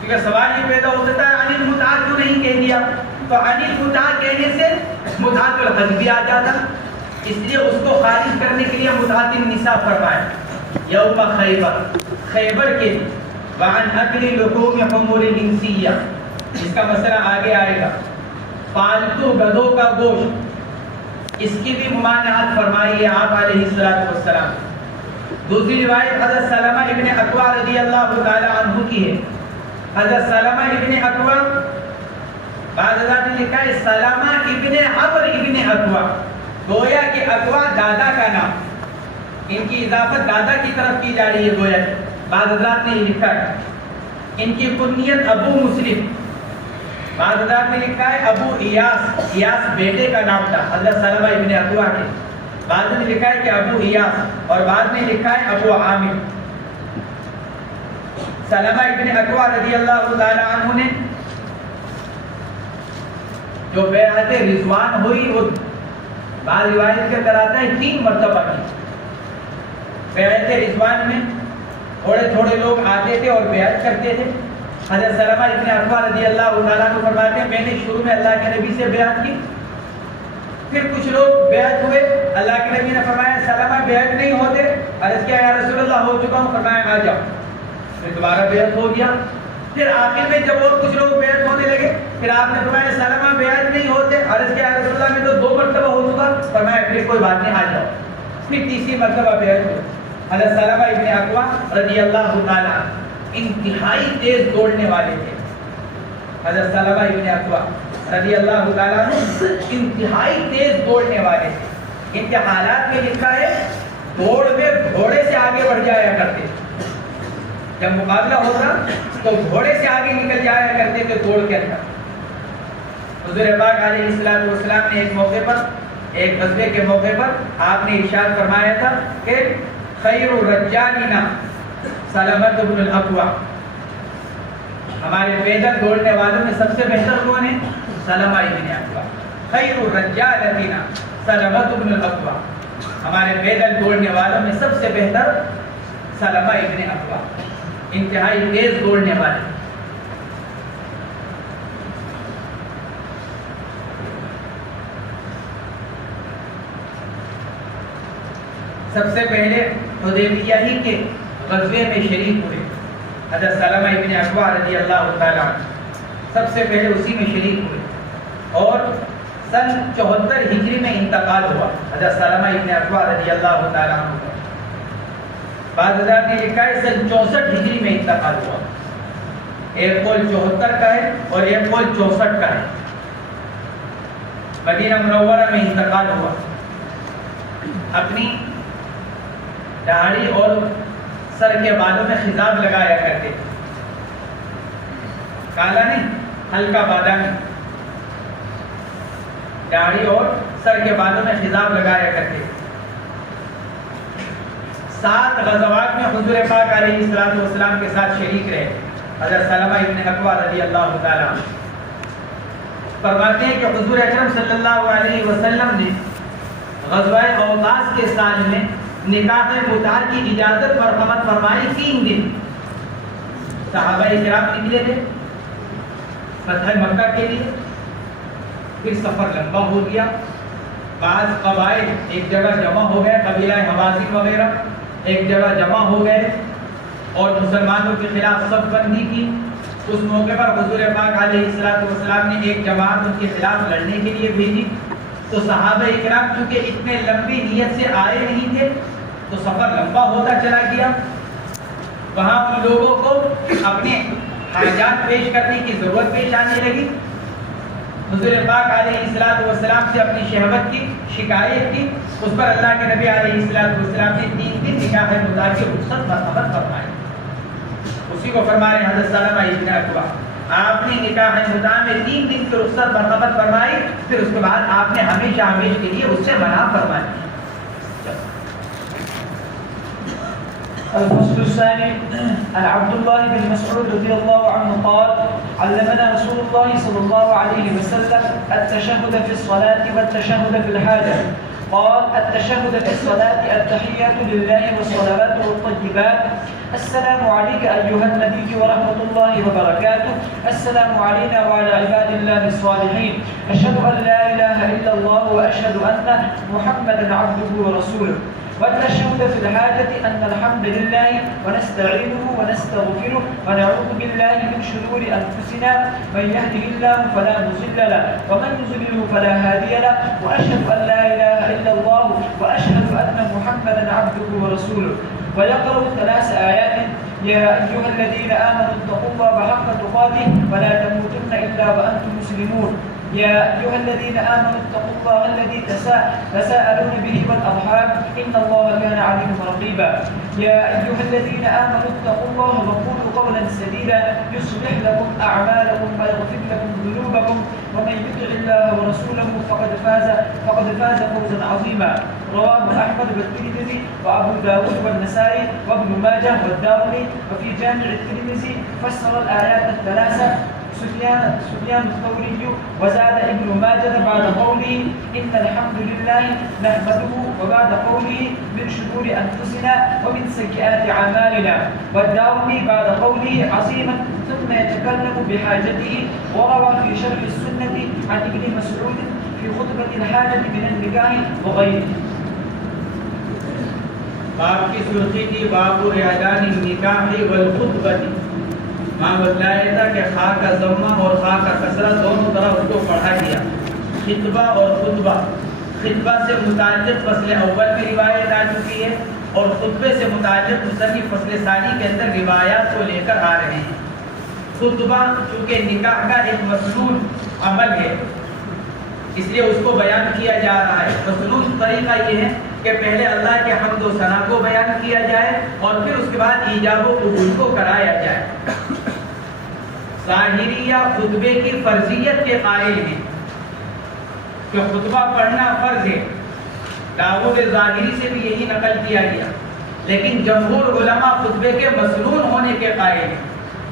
کیونکہ سوال یہ پیدا ہوتا ہے ان المتعہ کیوں نہیں کہہ دیا، تو ان المتعہ کہنے سے متعۃ الحج بھی آ جاتا، اس لیے اس کو خارج کرنے کے لیے متعۃ النساء فرمایا۔ یوم خیبر، خیبر کے لیے وعن اکل لحوم حمر الانسیہ، اس کا مسئلہ آگے آئے گا، پالتو گدھوں کا گوشت، اس کی بھی ممانعت فرمائی ہے آپ علیہ السلام۔ دوسری روایت حضرت سلمہ ابن اکوع رضی اللہ تعالی عنہ کی ہے۔ حضرت سلمہ ابن اکوع، بعض حضرات نے لکھا ہے سلمہ ابن عمر ابن اکوع، گویا کہ اکوع دادا کا نام، ان کی اضافت دادا کی طرف کی جا رہی ہے گویا۔ بعض حضرات نے لکھا ہے ان کی کنیت ابو مسلم، بعض حضرات نے لکھا ہے ابو ایاس، ایاس بیٹے کا نام تھا حضرت سلمہ ابن اکوع کے، بعض نے لکھا ہے کہ ابو ایاس، اور بعض نے لکھا ہے ابو عامر۔ سلمہ ابن اکوع رضی اللہ تعالی عنہ نے جو بیعت رضوان ہوئی وہ بعض روایت کے اندر آتا ہے 3 مرتبہ کی۔ بیعت رضوان میں تھوڑے تھوڑے لوگ آتے تھے اور بیعت کرتے تھے۔ حضرت سلمہ ابن اکوع رضی اللہ تعالیٰ عنہ فرماتے ہیں میں نے شروع میں اللہ کے نبی سے بیعت کی، پھر کچھ لوگ بیعت ہوئے، اللہ کے نبی نے فرمایا سلمہ بیعت نہیں ہوتے، عرض کیا یا رسول اللہ ہو چکا ہوں، فرمایا آ جاؤ، پھر دوبارہ بیعت ہو گیا۔ پھر آخر میں جب اور کچھ لوگ بیعت ہونے لگے، پھر آپ نے فرمایا سلمہ بیعت نہیں ہوتے، عرض کیا یا رسول اللہ میں تو 2 مرتبہ ہو چکا، فرمایا پھر کوئی بات نہیں آ جاؤ، پھر تیسری مرتبہ بیعت ہوئی۔ حضرت سلمہ ابن اکوع رضی اللہ تعالیٰ انتہائی تیز دوڑنے والے تھے۔ حضرت سلمہ ابن اکوع رضی اللہ تعالیٰ انتہائی تیز دوڑنے والے تھے۔ ان کے حالات میں لکھا ہے دوڑ میں گھوڑے سے آگے بڑھ جایا کرتے، جب مقابلہ ہوتا تو گھوڑے سے آگے نکل جایا کرتے تھے دوڑ کے اندر۔ حضور پاک علیہ السلام نے ایک موقع پر، ایک غزوے کے موقع پر آپ نے ارشاد فرمایا تھا کہ خیر الرجالین سلمہ بن الاکوع، ہمارے پیدل دوڑنے والوں میں سب سے بہتر کون ہے؟ سلمہ ابن اکوع۔ خیر الرجالین سلمہ بن الاکوع، ہمارے پیدل دوڑنے والوں میں سب سے بہتر سلمہ ابن اکوع، انتہائی تیز دوڑنے والے۔ سب سے پہلے حدیبیہ ہی کے غزوے میں شریک ہوئے. حضرت سلمہ ابن اکوع رضی اللہ تعالیٰ عنہ سب سے پہلے اسی میں شریک ہوئے اور سن 74 ہجری میں انتقال ہوا حضرت سلمہ ابن اکوع رضی اللہ تعالیٰ عنہ کا. بعض حضرات نے لکھا ہے سن 64 ہجری میں انتقال ہوا. ایک قول 74 کا ہے اور ایک قول 64 کا ہے. مدینہ منورہ میں انتقال ہوا. اپنی داڑھی اور سر کے بالوں میں خضاب لگایا کرتے تھے. کالا نہیں، ہلکا بادامی. داڑھی اور سر کے بالوں میں خضاب لگایا کرتے تھے. 7 غزوات میں حضور پاک علیہ الصلوۃ والسلام کے ساتھ شریک رہے حضرت سلمہ ابن اکوع رضی اللہ تعالیٰ عنہ. فرماتے ہیں کہ حضور اکرم صلی اللہ علیہ وسلم نے غزوہ اوطاس کے سال میں نکاح متعہ کی اجازت مرحمت فرمائی 3 دن. صحابہ کرام نکلے تھے فتح مکہ کے لیے. پھر سفر لمبا ہو گیا. بعض قبائل ایک جگہ جمع ہو گئے، قبیلہ حوازن وغیرہ ایک جگہ جمع ہو گئے اور مسلمانوں کے خلاف صف بندی کی. اس موقع پر حضور پاک علیہ الصلوۃ والسلام نے ایک جماعت ان کے خلاف لڑنے کے لیے بھیجی. تو صحابہ کرام چونکہ اتنے لمبی نیت سے آئے نہیں تھے تو سفر لمبا ہوتا چلا گیا. وہاں ان لوگوں کو اپنے حاجات پیش کرنے کی ضرورت پیش آنے لگی. حضور پاک علیہ الصلوۃ والسلام سے اپنی شہوت کی شکایت کی. اس پر اللہ کے نبی علیہ الصلوۃ والسلام نے 3 دن نکاح متعہ کی رخصت مرحمت فرمائی. اسی کو فرما رہے ہیں حضرت سلمہ ابن اکوع. آپ نے نکاح متعہ میں 3 دن کی رخصت مرحمت فرمائی. پھر اس کے بعد آپ نے ہمیشہ ہمیشہ کے لیے اس سے منع فرمائی. الفصل الثاني عن عبد الله بن مسعود رضي الله عنه قال علمنا رسول الله صلى الله عليه وسلم التشهد في الصلاة والتشهد في الحاجة. قال التشهد في الصلاة التحيات لله والصلوات والطيبات. السلام عليك أيها النبي ورحمة الله وبركاته. السلام علينا وعلى عباد الله الصالحين. أشهد أن لا إله إلا الله وأشهد أن محمدا عبده ورسوله. والتشهد في الحاجة أن الحمد لله ونستعينه ونستغفره ونعوذ بالله من شرور أنفسنا من يهده الله فلا مضل له ومن يضلل فلا هادي له وأشهد أن لا إله إلا الله وأشهد أن محمدا عبده ورسوله. ويقرأ 3 آيات يا أيها الذين آمنوا اتقوا الله حق تقاته ولا تموتن إلا وأنتم مسلمون. يا أيها الذين آمنوا اتقوا الله الذي تساءلون به والأرحام إن الله كان عليكم رقيبا. يا أيها الذين آمنوا اتقوا الله وقولوا قولا سديدا يصلح لكم أعمالكم ويغفر لكم ذنوبكم ومن يطع الله ورسوله فقد فاز فوزا عظيما. رواه أحمد والترمذي وأبو داود والنسائي وابن ماجه والدارمي. وفي جامع الترمذي فسر الآيات الثلاثة سفيان الثوري وزاد ابن ماجه بعد قوله إن الحمد لله نحمده وبعد قوله من شرور أنفسنا ومن سيئات أعمالنا. والدارمي بعد قوله عظيما ثم يتكلم بحاجته. وروى في شرح السنة عن ابن مسعود في خطبة الحاجة من النكاح وغيره. باب کی سرخی تھی باب اعلان النکاح والخطبہ. وہاں بتلایا تھا کہ خا کا ضمہ اور خا کا کسرہ دونوں طرح اس کو پڑھا گیا. خطبہ اور خطبہ. خطبہ سے متعلق فصل اول میں روایت آ چکی ہے اور خطبے سے متعلق مصنف فصل ثانی کے اندر روایات کو لے کر آ رہے ہیں. خطبہ چونکہ نکاح کا ایک مسنون عمل ہے اس لیے اس کو بیان کیا جا رہا ہے. مسنون طریقہ یہ ہے کہ پہلے اللہ کے حمد و ثنا کو بیان کیا جائے اور پھر اس کے بعد ایجاب و قبول کو کرایا جائے. ظاہریہ خطبے کی فرضیت کے قائل ہیں کہ خطبہ پڑھنا فرض ہے. داؤد ظاہری سے بھی یہی نقل کیا گیا. لیکن جمہور علماء خطبے کے مسنون ہونے کے قائل ہیں.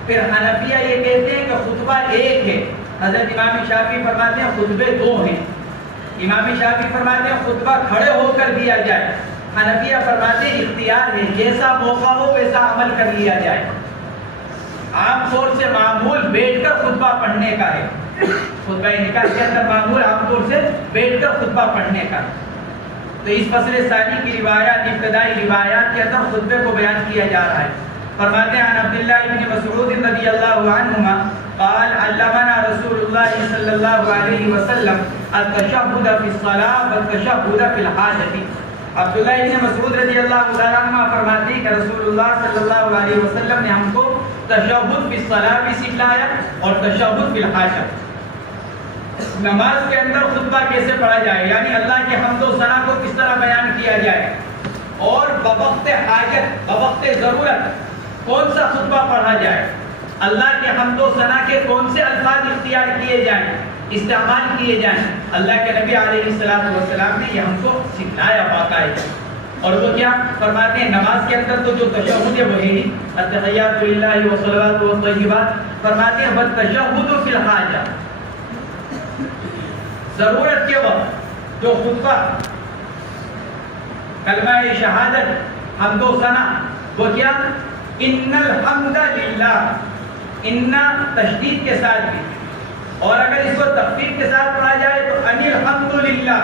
پھر حنفیہ یہ کہتے ہیں کہ خطبہ ایک ہے. حضرت امام شافعی فرماتے ہیں خطبے 2 ہیں. امام شافعی فرماتے ہیں خطبہ کھڑے ہو کر دیا جائے. حنفیہ فرماتے ہیں اختیار ہے، جیسا موقع ہو ویسا عمل کر لیا جائے. عام طور سے معمول بیٹھ کر خطبہ پڑھنے کا ہے. خطبہ نکاح کے اندر معمول عام طور سے بیٹھ کر خطبہ پڑھنے کا. تو اس فصل ثانی کی روایات، ابتدائی روایات کے اندر خطبے کو بیان کیا جا رہا ہے. فرماتے ہیں عن عبداللہ ابن مسعود رضی اللہ عنہما قال علمنا رسول اللہ صلی اللہ علیہ وسلم التشہد فی الصلاۃ والتشہد فی الحاجۃ. عبداللہ ابن مسعود رضی اللہ تعالیٰ عنہ فرماتے ہیں کہ رسول اللہ صلی اللہ علیہ وسلم نے ہم کو تشہد فی الصلاۃ بھی سکھلایا اور تشہد فی الحاجۃ. نماز کے اندر خطبہ کیسے پڑھا جائے، یعنی اللہ کے حمد و ثنا کو کس طرح بیان کیا جائے، اور بوقت حاجت، بوقت ضرورت کون سا خطبہ پڑھا جائے، اللہ کے حمد و ثنا کے کون سے الفاظ اختیار کیے جائیں، استعمال کیے جائیں. اللہ کے نبی علیہ السلام نے یہ ہم کو سکھلایا باقاعدہ. اور وہ کیا فرماتے ہیں، نماز کے اندر تو جو تشہد ہے وہی التحیات للہ والصلوات والطیبات، فرماتے ہیں والتشہد فی الحاجہ، ضرورت کے وقت جو خطبہ کلمہ شہادت حمد و ثنا وہ کیا، ان الحمد للہ، ان تشدید کے ساتھ بھی، اور اگر اس کو تخفیف کے ساتھ پڑھا جائے تو ان الحمد للہ،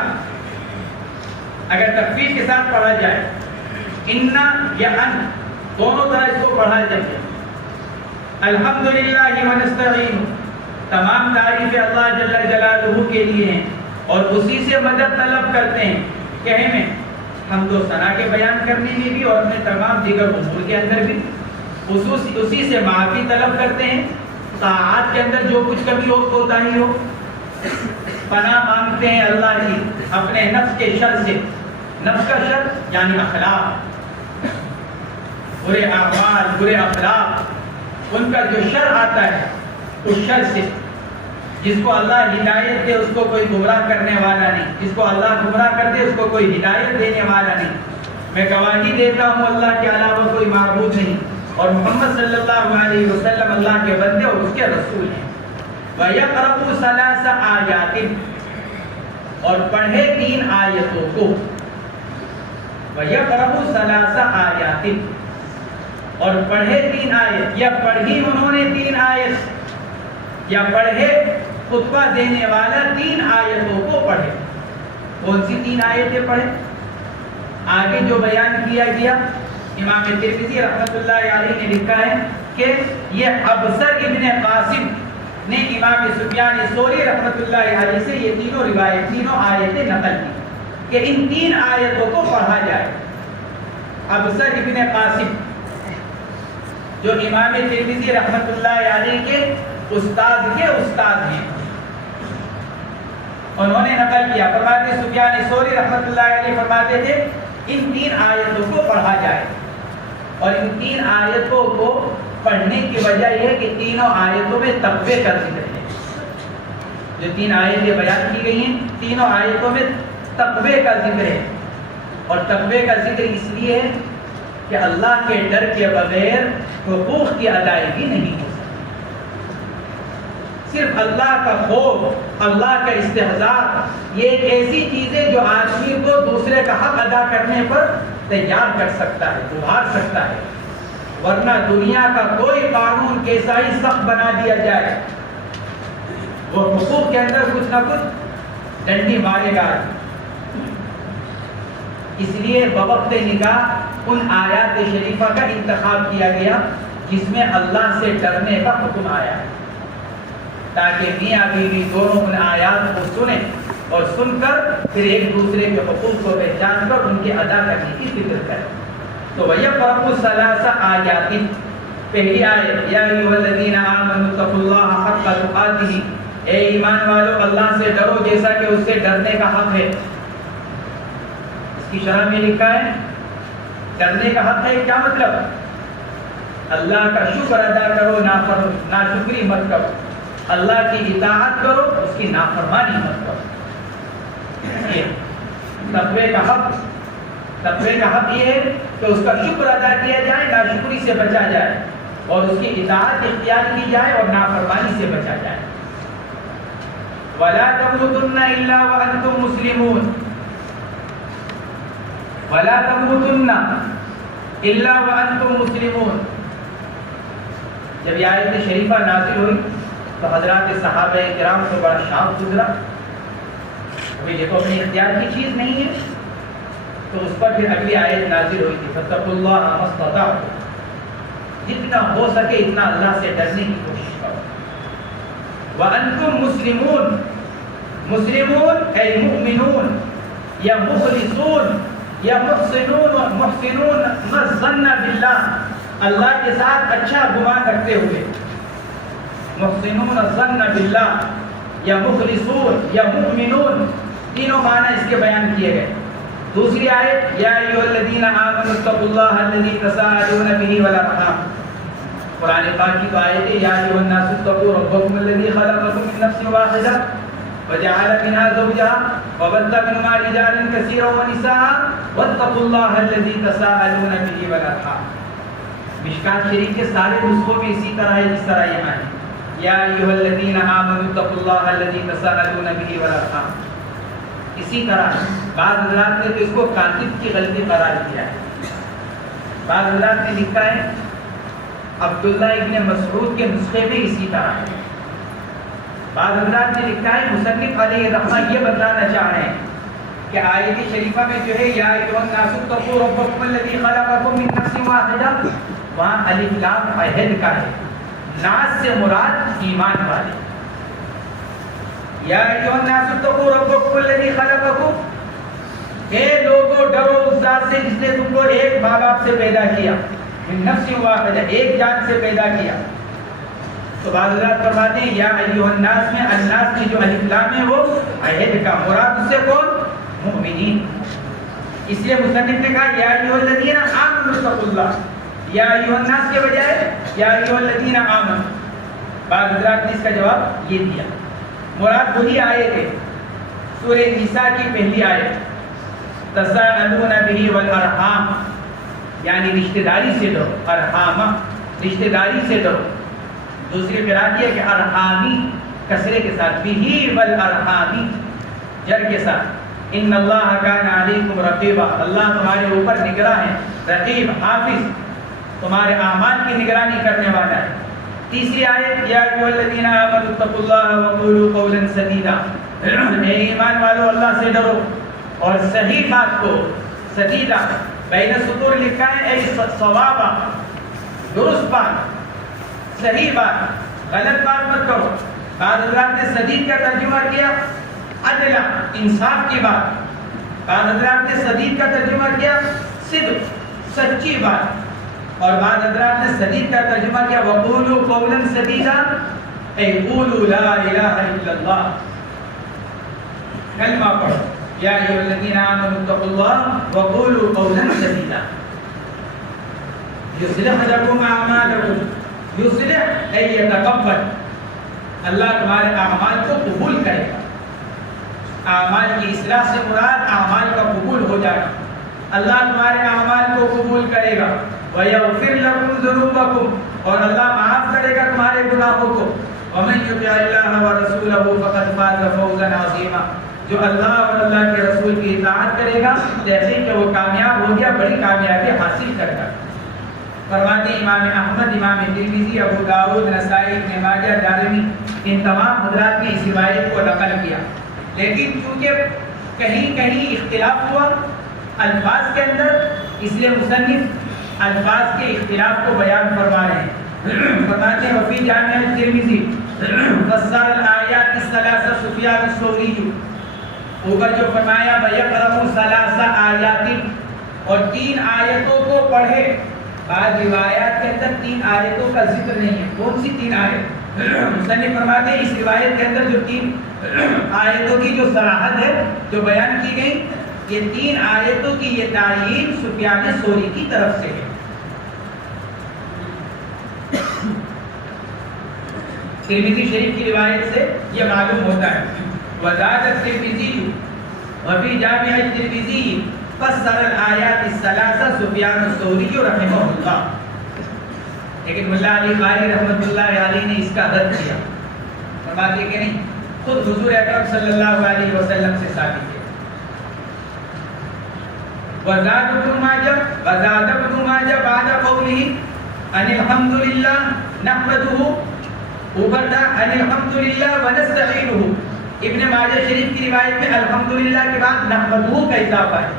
اگر تخفیف کے ساتھ پڑھا جائے ان یا ان دونوں طرح اس کو پڑھا جائے. الحمدللہ ونستعین، تمام تعریف اللہ جل جلالہ کے لیے ہیں اور اسی سے مدد طلب کرتے ہیں کہنے میں، حمد و ثنا کے بیان کرنے میں بھی اور اپنے تمام دیگر امور کے اندر بھی. اسی سے معافی طلب کرتے ہیں طاعات کے اندر جو کچھ کمی ہو کوتاہی ہو. پناہ مانگتے ہیں اللہ کی اپنے نفس کے شر سے. نفس کا شر یعنی اخلاق، برے اعمال، برے اخلاق، ان کا جو شر آتا ہے اس شر سے. جس کو اللہ ہدایت دے اس کو کوئی گمراہ کرنے والا نہیں، جس کو اللہ گمراہ کر دے اس کو کوئی ہدایت دینے والا نہیں. میں گواہی دیتا ہوں اللہ کے علاوہ کوئی معبود نہیں اور محمد صلی اللہ علیہ وسلم اللہ کے بندے اور اس کے رسول ہیں. وَيَقْرَأُ ثَلَاثَ آیَاتٍ، اور پڑھے 3 آیتوں کو. وَيَقْرَأُ ثَلَاثَ آیَاتٍ، اور پڑھے 3 آیت، یا پڑھی انہوں نے 3 آیت، یا پڑھے خطبہ دینے والا 3 آیتوں کو پڑھے. کون سی 3 آیتیں پڑھے؟ آگے جو بیان کیا گیا امام ترمذی رحمۃ اللہ علیہ نے لکھا ہے کہ یہ ابصر ابن قاسم نے امام سفیان ثوری رحمۃ اللہ علیہ سے یہ تینوں آیتیں نقل کی کہ ان 3 آیتوں کو پڑھا جائے. ابصر ابن قاسم جو امام ترمذی رحمۃ اللہ علیہ کے استاد ہیں، انہوں نے نقل کیا. فرماتے سفیان ثوری رحمۃ اللہ علیہ فرماتے تھے ان 3 آیتوں کو پڑھا جائے. اور ان 3 آیتوں کو پڑھنے کی وجہ یہ ہے کہ تینوں آیتوں میں تقوی کا ذکر ہے. جو 3 آیتیں بیان کی گئی ہیں تینوں آیتوں میں تقوی کا ذکر ہے. اور تقوی کا ذکر اس لیے ہے کہ اللہ کے ڈر کے بغیر حقوق کی ادائیگی نہیں ہو سکتی. صرف اللہ کا خوف، اللہ کا استحضار، یہ ایک ایسی چیز ہے جو آدمی کو دوسرے کا حق ادا کرنے پر تیار کر سکتا ہے، ابھار سکتا ہے. ورنہ دنیا کا کوئی قانون کیسا ہی سخت بنا دیا جائے وہ حقوق کے اندر کچھ نہ کچھ ڈنڈی مارے گا. اس لیے بوقت نکاح ان آیات شریفہ کا انتخاب کیا گیا جس میں اللہ سے ڈرنے کا حکم آیا ہے، تاکہ میاں بیوی دونوں ان آیات کو سنیں اور سن کر پھر ایک دوسرے کے حقوق کو پہچان کر ان کے ادا کرنے کی فکر کریں. تو وَيَقْرَأُ ثَلَاثَ آیَاتٍ، پہلی آیت یا ایھا الذین آمنوا اتقوا اللہ حق تقاتہ، اے ایمان والو اللہ سے ڈرو جیسا کہ اس سے ڈرنے کا حق ہے. اس کی شرح میں لکھا ہے ڈرنے کا حق ہے کیا مطلب؟ اللہ کا شکر ادا کرو، ناشکری مت کرو، اللہ کی اطاعت کرو، اس کی نافرمانی مت کرو. تقوی کا حق یہ ہے کہ اس کا شکر ادا کیا جائے، ناشکری سے بچا جائے، اور اس کی اطاعت اختیار کی جائے اور نافرمانی سے بچا جائے. وَلَا تَمُوتُنَّ إِلَّا وَأَنْتُمْ مُسْلِمُونَ، وَلَا تَمُوتُنَّ إِلَّا وَأَنْتُمْ مُسْلِمُونَ. جب یہ آیت شریفہ نازل ہوئی تو حضرات صحابہ کرام کو بڑا شوق گزرا. یہ تو اپنے اختیار کی چیز نہیں ہے، تو اس پر پھر اگلی آیت نازل ہوئی تھی فاتقوا اللہ ما استطعتم، جتنا ہو سکے اتنا اللہ سے ڈرنے کی کوشش کرو. وانتم مسلمون، مسلمون اے مؤمنون یا مخلصون یا محسنون الظن باللہ، اللہ کے ساتھ اچھا گمان رکھتے ہوئے. محسنون الظن باللہ یا مخلصون یا مؤمنون، تینوں معنی اس کے بیان کیے گئے. دوسری آیت یا ایھا الذین آمنوا اتقوا اللہ الذی تساءلون بہ والارحام، قرآن پاک کی آیت ہے یا ایھا الناس اتقوا ربکم الذی خلقکم من نفس واحدہ وجعل منها زوجها وبث منهما رجالا كثيرا ونساء واتقوا الله الذي تساءلون به والارحام. مشکات شریف کے سارے نسخوں میں اسی طرح ہے جس طرح یہاں ہے یا ایھا الذین آمنوا اتقوا اللہ الذی تساءلون به والارحام. اسی طرح بعض حضرات نے تو اس کو کاتب کی غلطی قرار دیا ہے. بعض حضرات نے لکھا ہے عبداللہ ابن مسعود کے نسخے میں اسی طرح ہے. بعض حضرات نے لکھا ہے مصنف علیہ رحمہ یہ بتلانا چاہ رہے ہیں کہ آیت شریفہ میں جو ہے یا ایھا الناس اتقوا ربکم الذی خلقکم من نفس واحدہ، وہاں الف لام عہد کا ہے، ناس سے مراد ایمان والے. یا ایھا الناس اتقوا ربکم الذی خلقکم، اے لوگوں ڈرو اس ذات سے جس نے تم کو ایک ماں باپ سے پیدا کیا، من نفس واحدہ ایک جان سے پیدا کیا. تو بعض حضرات فرماتے ہیں یا ایھا الناس میں الناس کی جو الف لام ہے وہ عہد کا، مراد اس سے کون؟ مؤمنین. اس لیے مصنف نے کہا یا ایھا الذین آمنوا اتقوا اللہ، یا ایھا الناس کے بجائے یا ایھا الذین آمنوا. بعض حضرات نے اس کا جواب یہ دیا مراد وہی آیت ہے سورہ نساء کی پہلی آیت تساءلون بہ والارحام، یعنی رشتہ داری سے ڈرو، ارحام رشتہ داری سے ڈرو. دوسری قرات یہ کہ ارحامی کسرے کے ساتھ بہ والارحامی جر کے ساتھ ان اللہ کان علیکم رقیبا، اللہ تمہارے اوپر نگراں ہے، رقیب حافظ، تمہارے اعمال کی نگرانی کرنے والا ہے. تیسری آیت یا ایھا الذین آمنوا اتقوا اللہ وقولوا قولا سدیدا، اے ایمان والو اللہ سے ڈرو اور صحیح بات کو، سدیدا بین السطور لکھا ہے اے صوابا، درست بات، صحیح بات، غلط بات مت کرو. بعض حضرات نے سدید کا ترجمہ کیا عدل، انصاف کی بات. بعض حضرات نے سدید کا ترجمہ کیا صدق، سچی بات. اور بعض حضرات نے سدید کا ترجمہ کیا وقولوا قولا سدیدا، اے قولوا لا الہ الا اللہ، کلمہ پڑھو یا ایھا الذین آمنوا اتقوا اللہ وقولوا قولا سدیدا یصلح لکم اعمالکم، یصلح اے یتقبل، اللہ تمہارے اعمال کو قبول کرے گا. اعمال کی اصلاح سے مراد اعمال کا قبول ہو جانا. اللہ تمہارے اعمال کو قبول کرے گا. وَيَغْفِرْ لَكُمْ ذُنُوبَكُمْ، اور اللہ معاف کرے گا تمہارے گناہوں کو. وَمَنْ يُطِعِ اللَّهَ وَرَسُولَهُ فَقَدْ فَازَ فَوْزًا عَظِيمًا، جو اللہ اور اللہ کے رسول کی اطاعت کرے گا جیسے کہ وہ کامیاب ہو گیا، بڑی کامیابی حاصل کرے گا. فرماتے امام احمد، امام ترمذی، ابو داؤد، نسائی، ابن ماجہ، دارمی، ان تمام حضرات نے اس روایت کو نقل کیا. لیکن چونکہ کہیں کہیں اختلاف ہوا الفاظ کے اندر، اس لیے مصنف الفاظ کے اختلاف کو بیان فرما رہے ہیں. فرماتے ہیں وفی جامع ترمذی فسر الآیات الثلاث سفیان الثوری، اوپر جو فرمایا وَيَقْرَأُ ثَلَاثَ آیات، اور 3 آیتوں کو پڑھے. بعض روایات کے اندر 3 آیتوں کا ذکر نہیں ہے. کون سی 3 آیت؟ مصنف فرماتے ہیں اس روایت کے اندر جو 3 آیتوں کی جو صراحت ہے جو بیان کی گئی، یہ 3 آیتوں کی یہ تعیین سفیان ثوری کی طرف سے ہے. ترمذی شریف کی روایت سے یہ معلوم ہوتا ہے. وزاد الترمذی وفی جامع الترمذی فسر الآیات الثلاث سفیان الثوری رحمہ اللہ. لیکن ملا علی قاری رحمۃ اللہ علیہ نے اس کا رد کیا. فرماتے کہ نہیں، خود حضور اکرم صلی اللہ علیہ وسلم سے ثابت ہے. وزاد ابن ماجہ بعد قوله ان الحمدللہ نحمده، اوپر تھا ان الحمدللہ ونستعینہ. ابن ماجہ شریف کی روایت میں الحمدللہ کے بعد نحمده کا اضافہ ہے.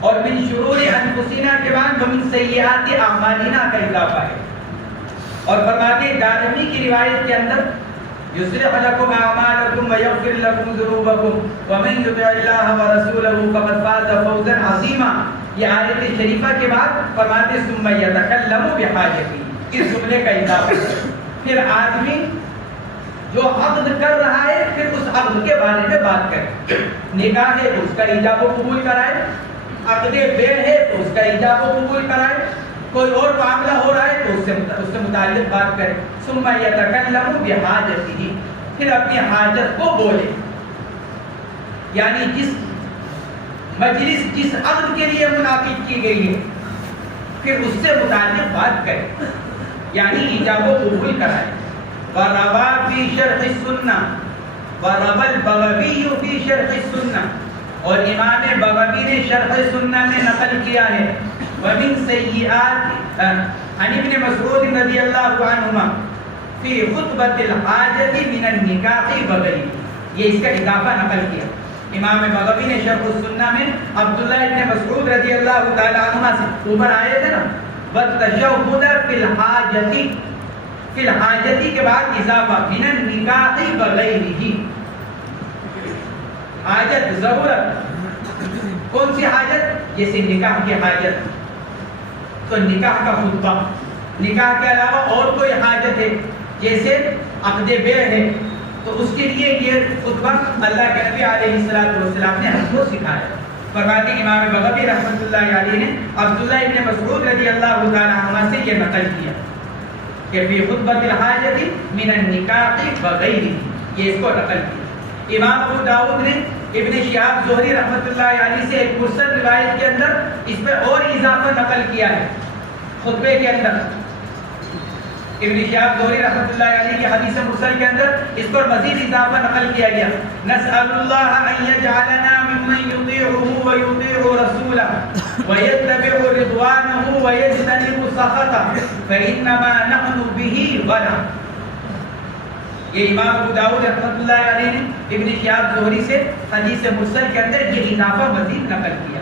اور من شرور انفسنا کے بعد ومن سیئات اعمالنا کا اضافہ ہے. اور فرماتے ہیں دارمی کی روایت کے اندر یصلح لکم اعمالکم ویغفر لکم ذنوبکم ومن یطع اللہ ورسولہ فقد فاز فوزا عظیما. یہ آیت شریفہ کے بعد فرماتے ثم یتکلم بحاجتی، اس جملے کا اضافہ ہے. پھر آدمی جو عقد کر رہا ہے پھر اس عقد کے بارے میں بات کرے. نکاح ہے تو اس کا ایجاب و قبول کرائے، عقد بیع ہے تو اس کا ایجاب و قبول کرائے، کوئی اور معاملہ ہو رہا ہے تو اس سے متعلق بات کرے. ثم یتکلم بحاجتہ، پھر اپنی حاجت کو بولے. یعنی جس مجلس جس عقد کے لیے منعقد کی گئی ہے پھر اس سے متعلق بات کرے، یعنی ایجاب و قبول کرائے. وَرَوَى فِي شَرْحِ السُّنَّةِ وَرَوَى الْبَغَوِيُّ فِي شَرْحِ السُّنَّةِ، اور امام بغوی نے شرح سنہ میں نقل کیا ہے وَمِن سَيِّئَاتِ عن ابن مسعود رضی اللہ عنہما فی خطبۃ الحاجۃ من النکاح وغیرہ. یہ اس کا اضافہ نقل کیا. امام بغوی نے شرح السنہ میں عبداللہ ابن مسعود رضی اللہ تعالی عنہ سے اوپر آئے تھے نا وَالتَّشَهُّدَ فِي الْحَاجَةِ، فی الحاجتی کے بعد اضافہ من النکاح وغیرہ. حاجت ضرورت، کون سی حاجت؟ جیسے نکاح کی حاجت تو نکاح کا خطبہ. نکاح کے علاوہ اور کوئی حاجت ہے جیسے عقد بیع ہے تو اس کے لیے یہ خطبہ اللہ کے نبی علیہ السلام نے ہم کو سکھایا. فرماتے ہیں امام بغوی رحمۃ اللہ علیہ نے عبداللہ ابن مسعود رضی اللہ تعالی عنہ سے یہ نقل کیا کہ فی خطبۃ الحاجۃ من النکاح وغیرہ، یہ اس کو نقل کیا. امام ابو داؤد نے ابن شہاب زہری رحمۃ اللہ علیہ سے ایک مرسل روایت کے اندر اس پہ اور اضافہ نقل کیا ہے خطبے کے اندر. ابن شہاب زہری رحمۃ اللہ علیہ کی حدیث مرسل کے اندر اس پر مزید اضافہ نقل کیا گیا. نسأل اللہ ان یجعلنا ممن یطیعہ ویطیع رسولہ ویتبع رضوانہ ویجتنب سخطہ فإنما نحن به غلا. یہ امام ابو داؤد رحمۃ اللہ علیہ نے ابن شہاب زہری سے حدیث مرسل کے اندر یہ اضافہ مزید نقل کیا.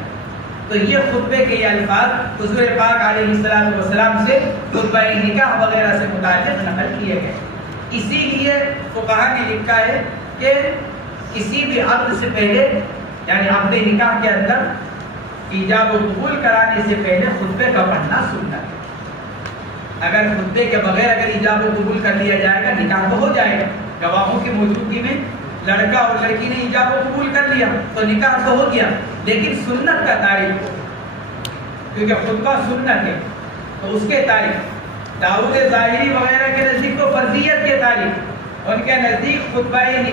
تو یہ خطبے کے یہ الفاظ حضور پاک علیہ السلام سے خطبہ نکاح وغیرہ سے متعلق نقل کیے گئے. اسی لیے فقہا نے لکھا ہے کہ کسی بھی عقد سے پہلے یعنی عقد نکاح کے اندر ایجاب و قبول کرانے سے پہلے خطبے کا پڑھنا سنت ہے. اگر خطبے کے بغیر اگر ایجاب و قبول کر لیا جائے گا نکاح تو ہو جائے گا. گواہوں کی موجودگی میں لڑکا اور لڑکی نے ایجاب و قبول کر لیا تو نکاح تو ہو گیا، لیکن سنت کا تاریخ کیونکہ خطبہ سنت ہے تو اس کے تاریخ داؤد ظاہری وغیرہ کے نزدیک تو فرضیت کے تاریخ، ان کے نزدیک خطبہ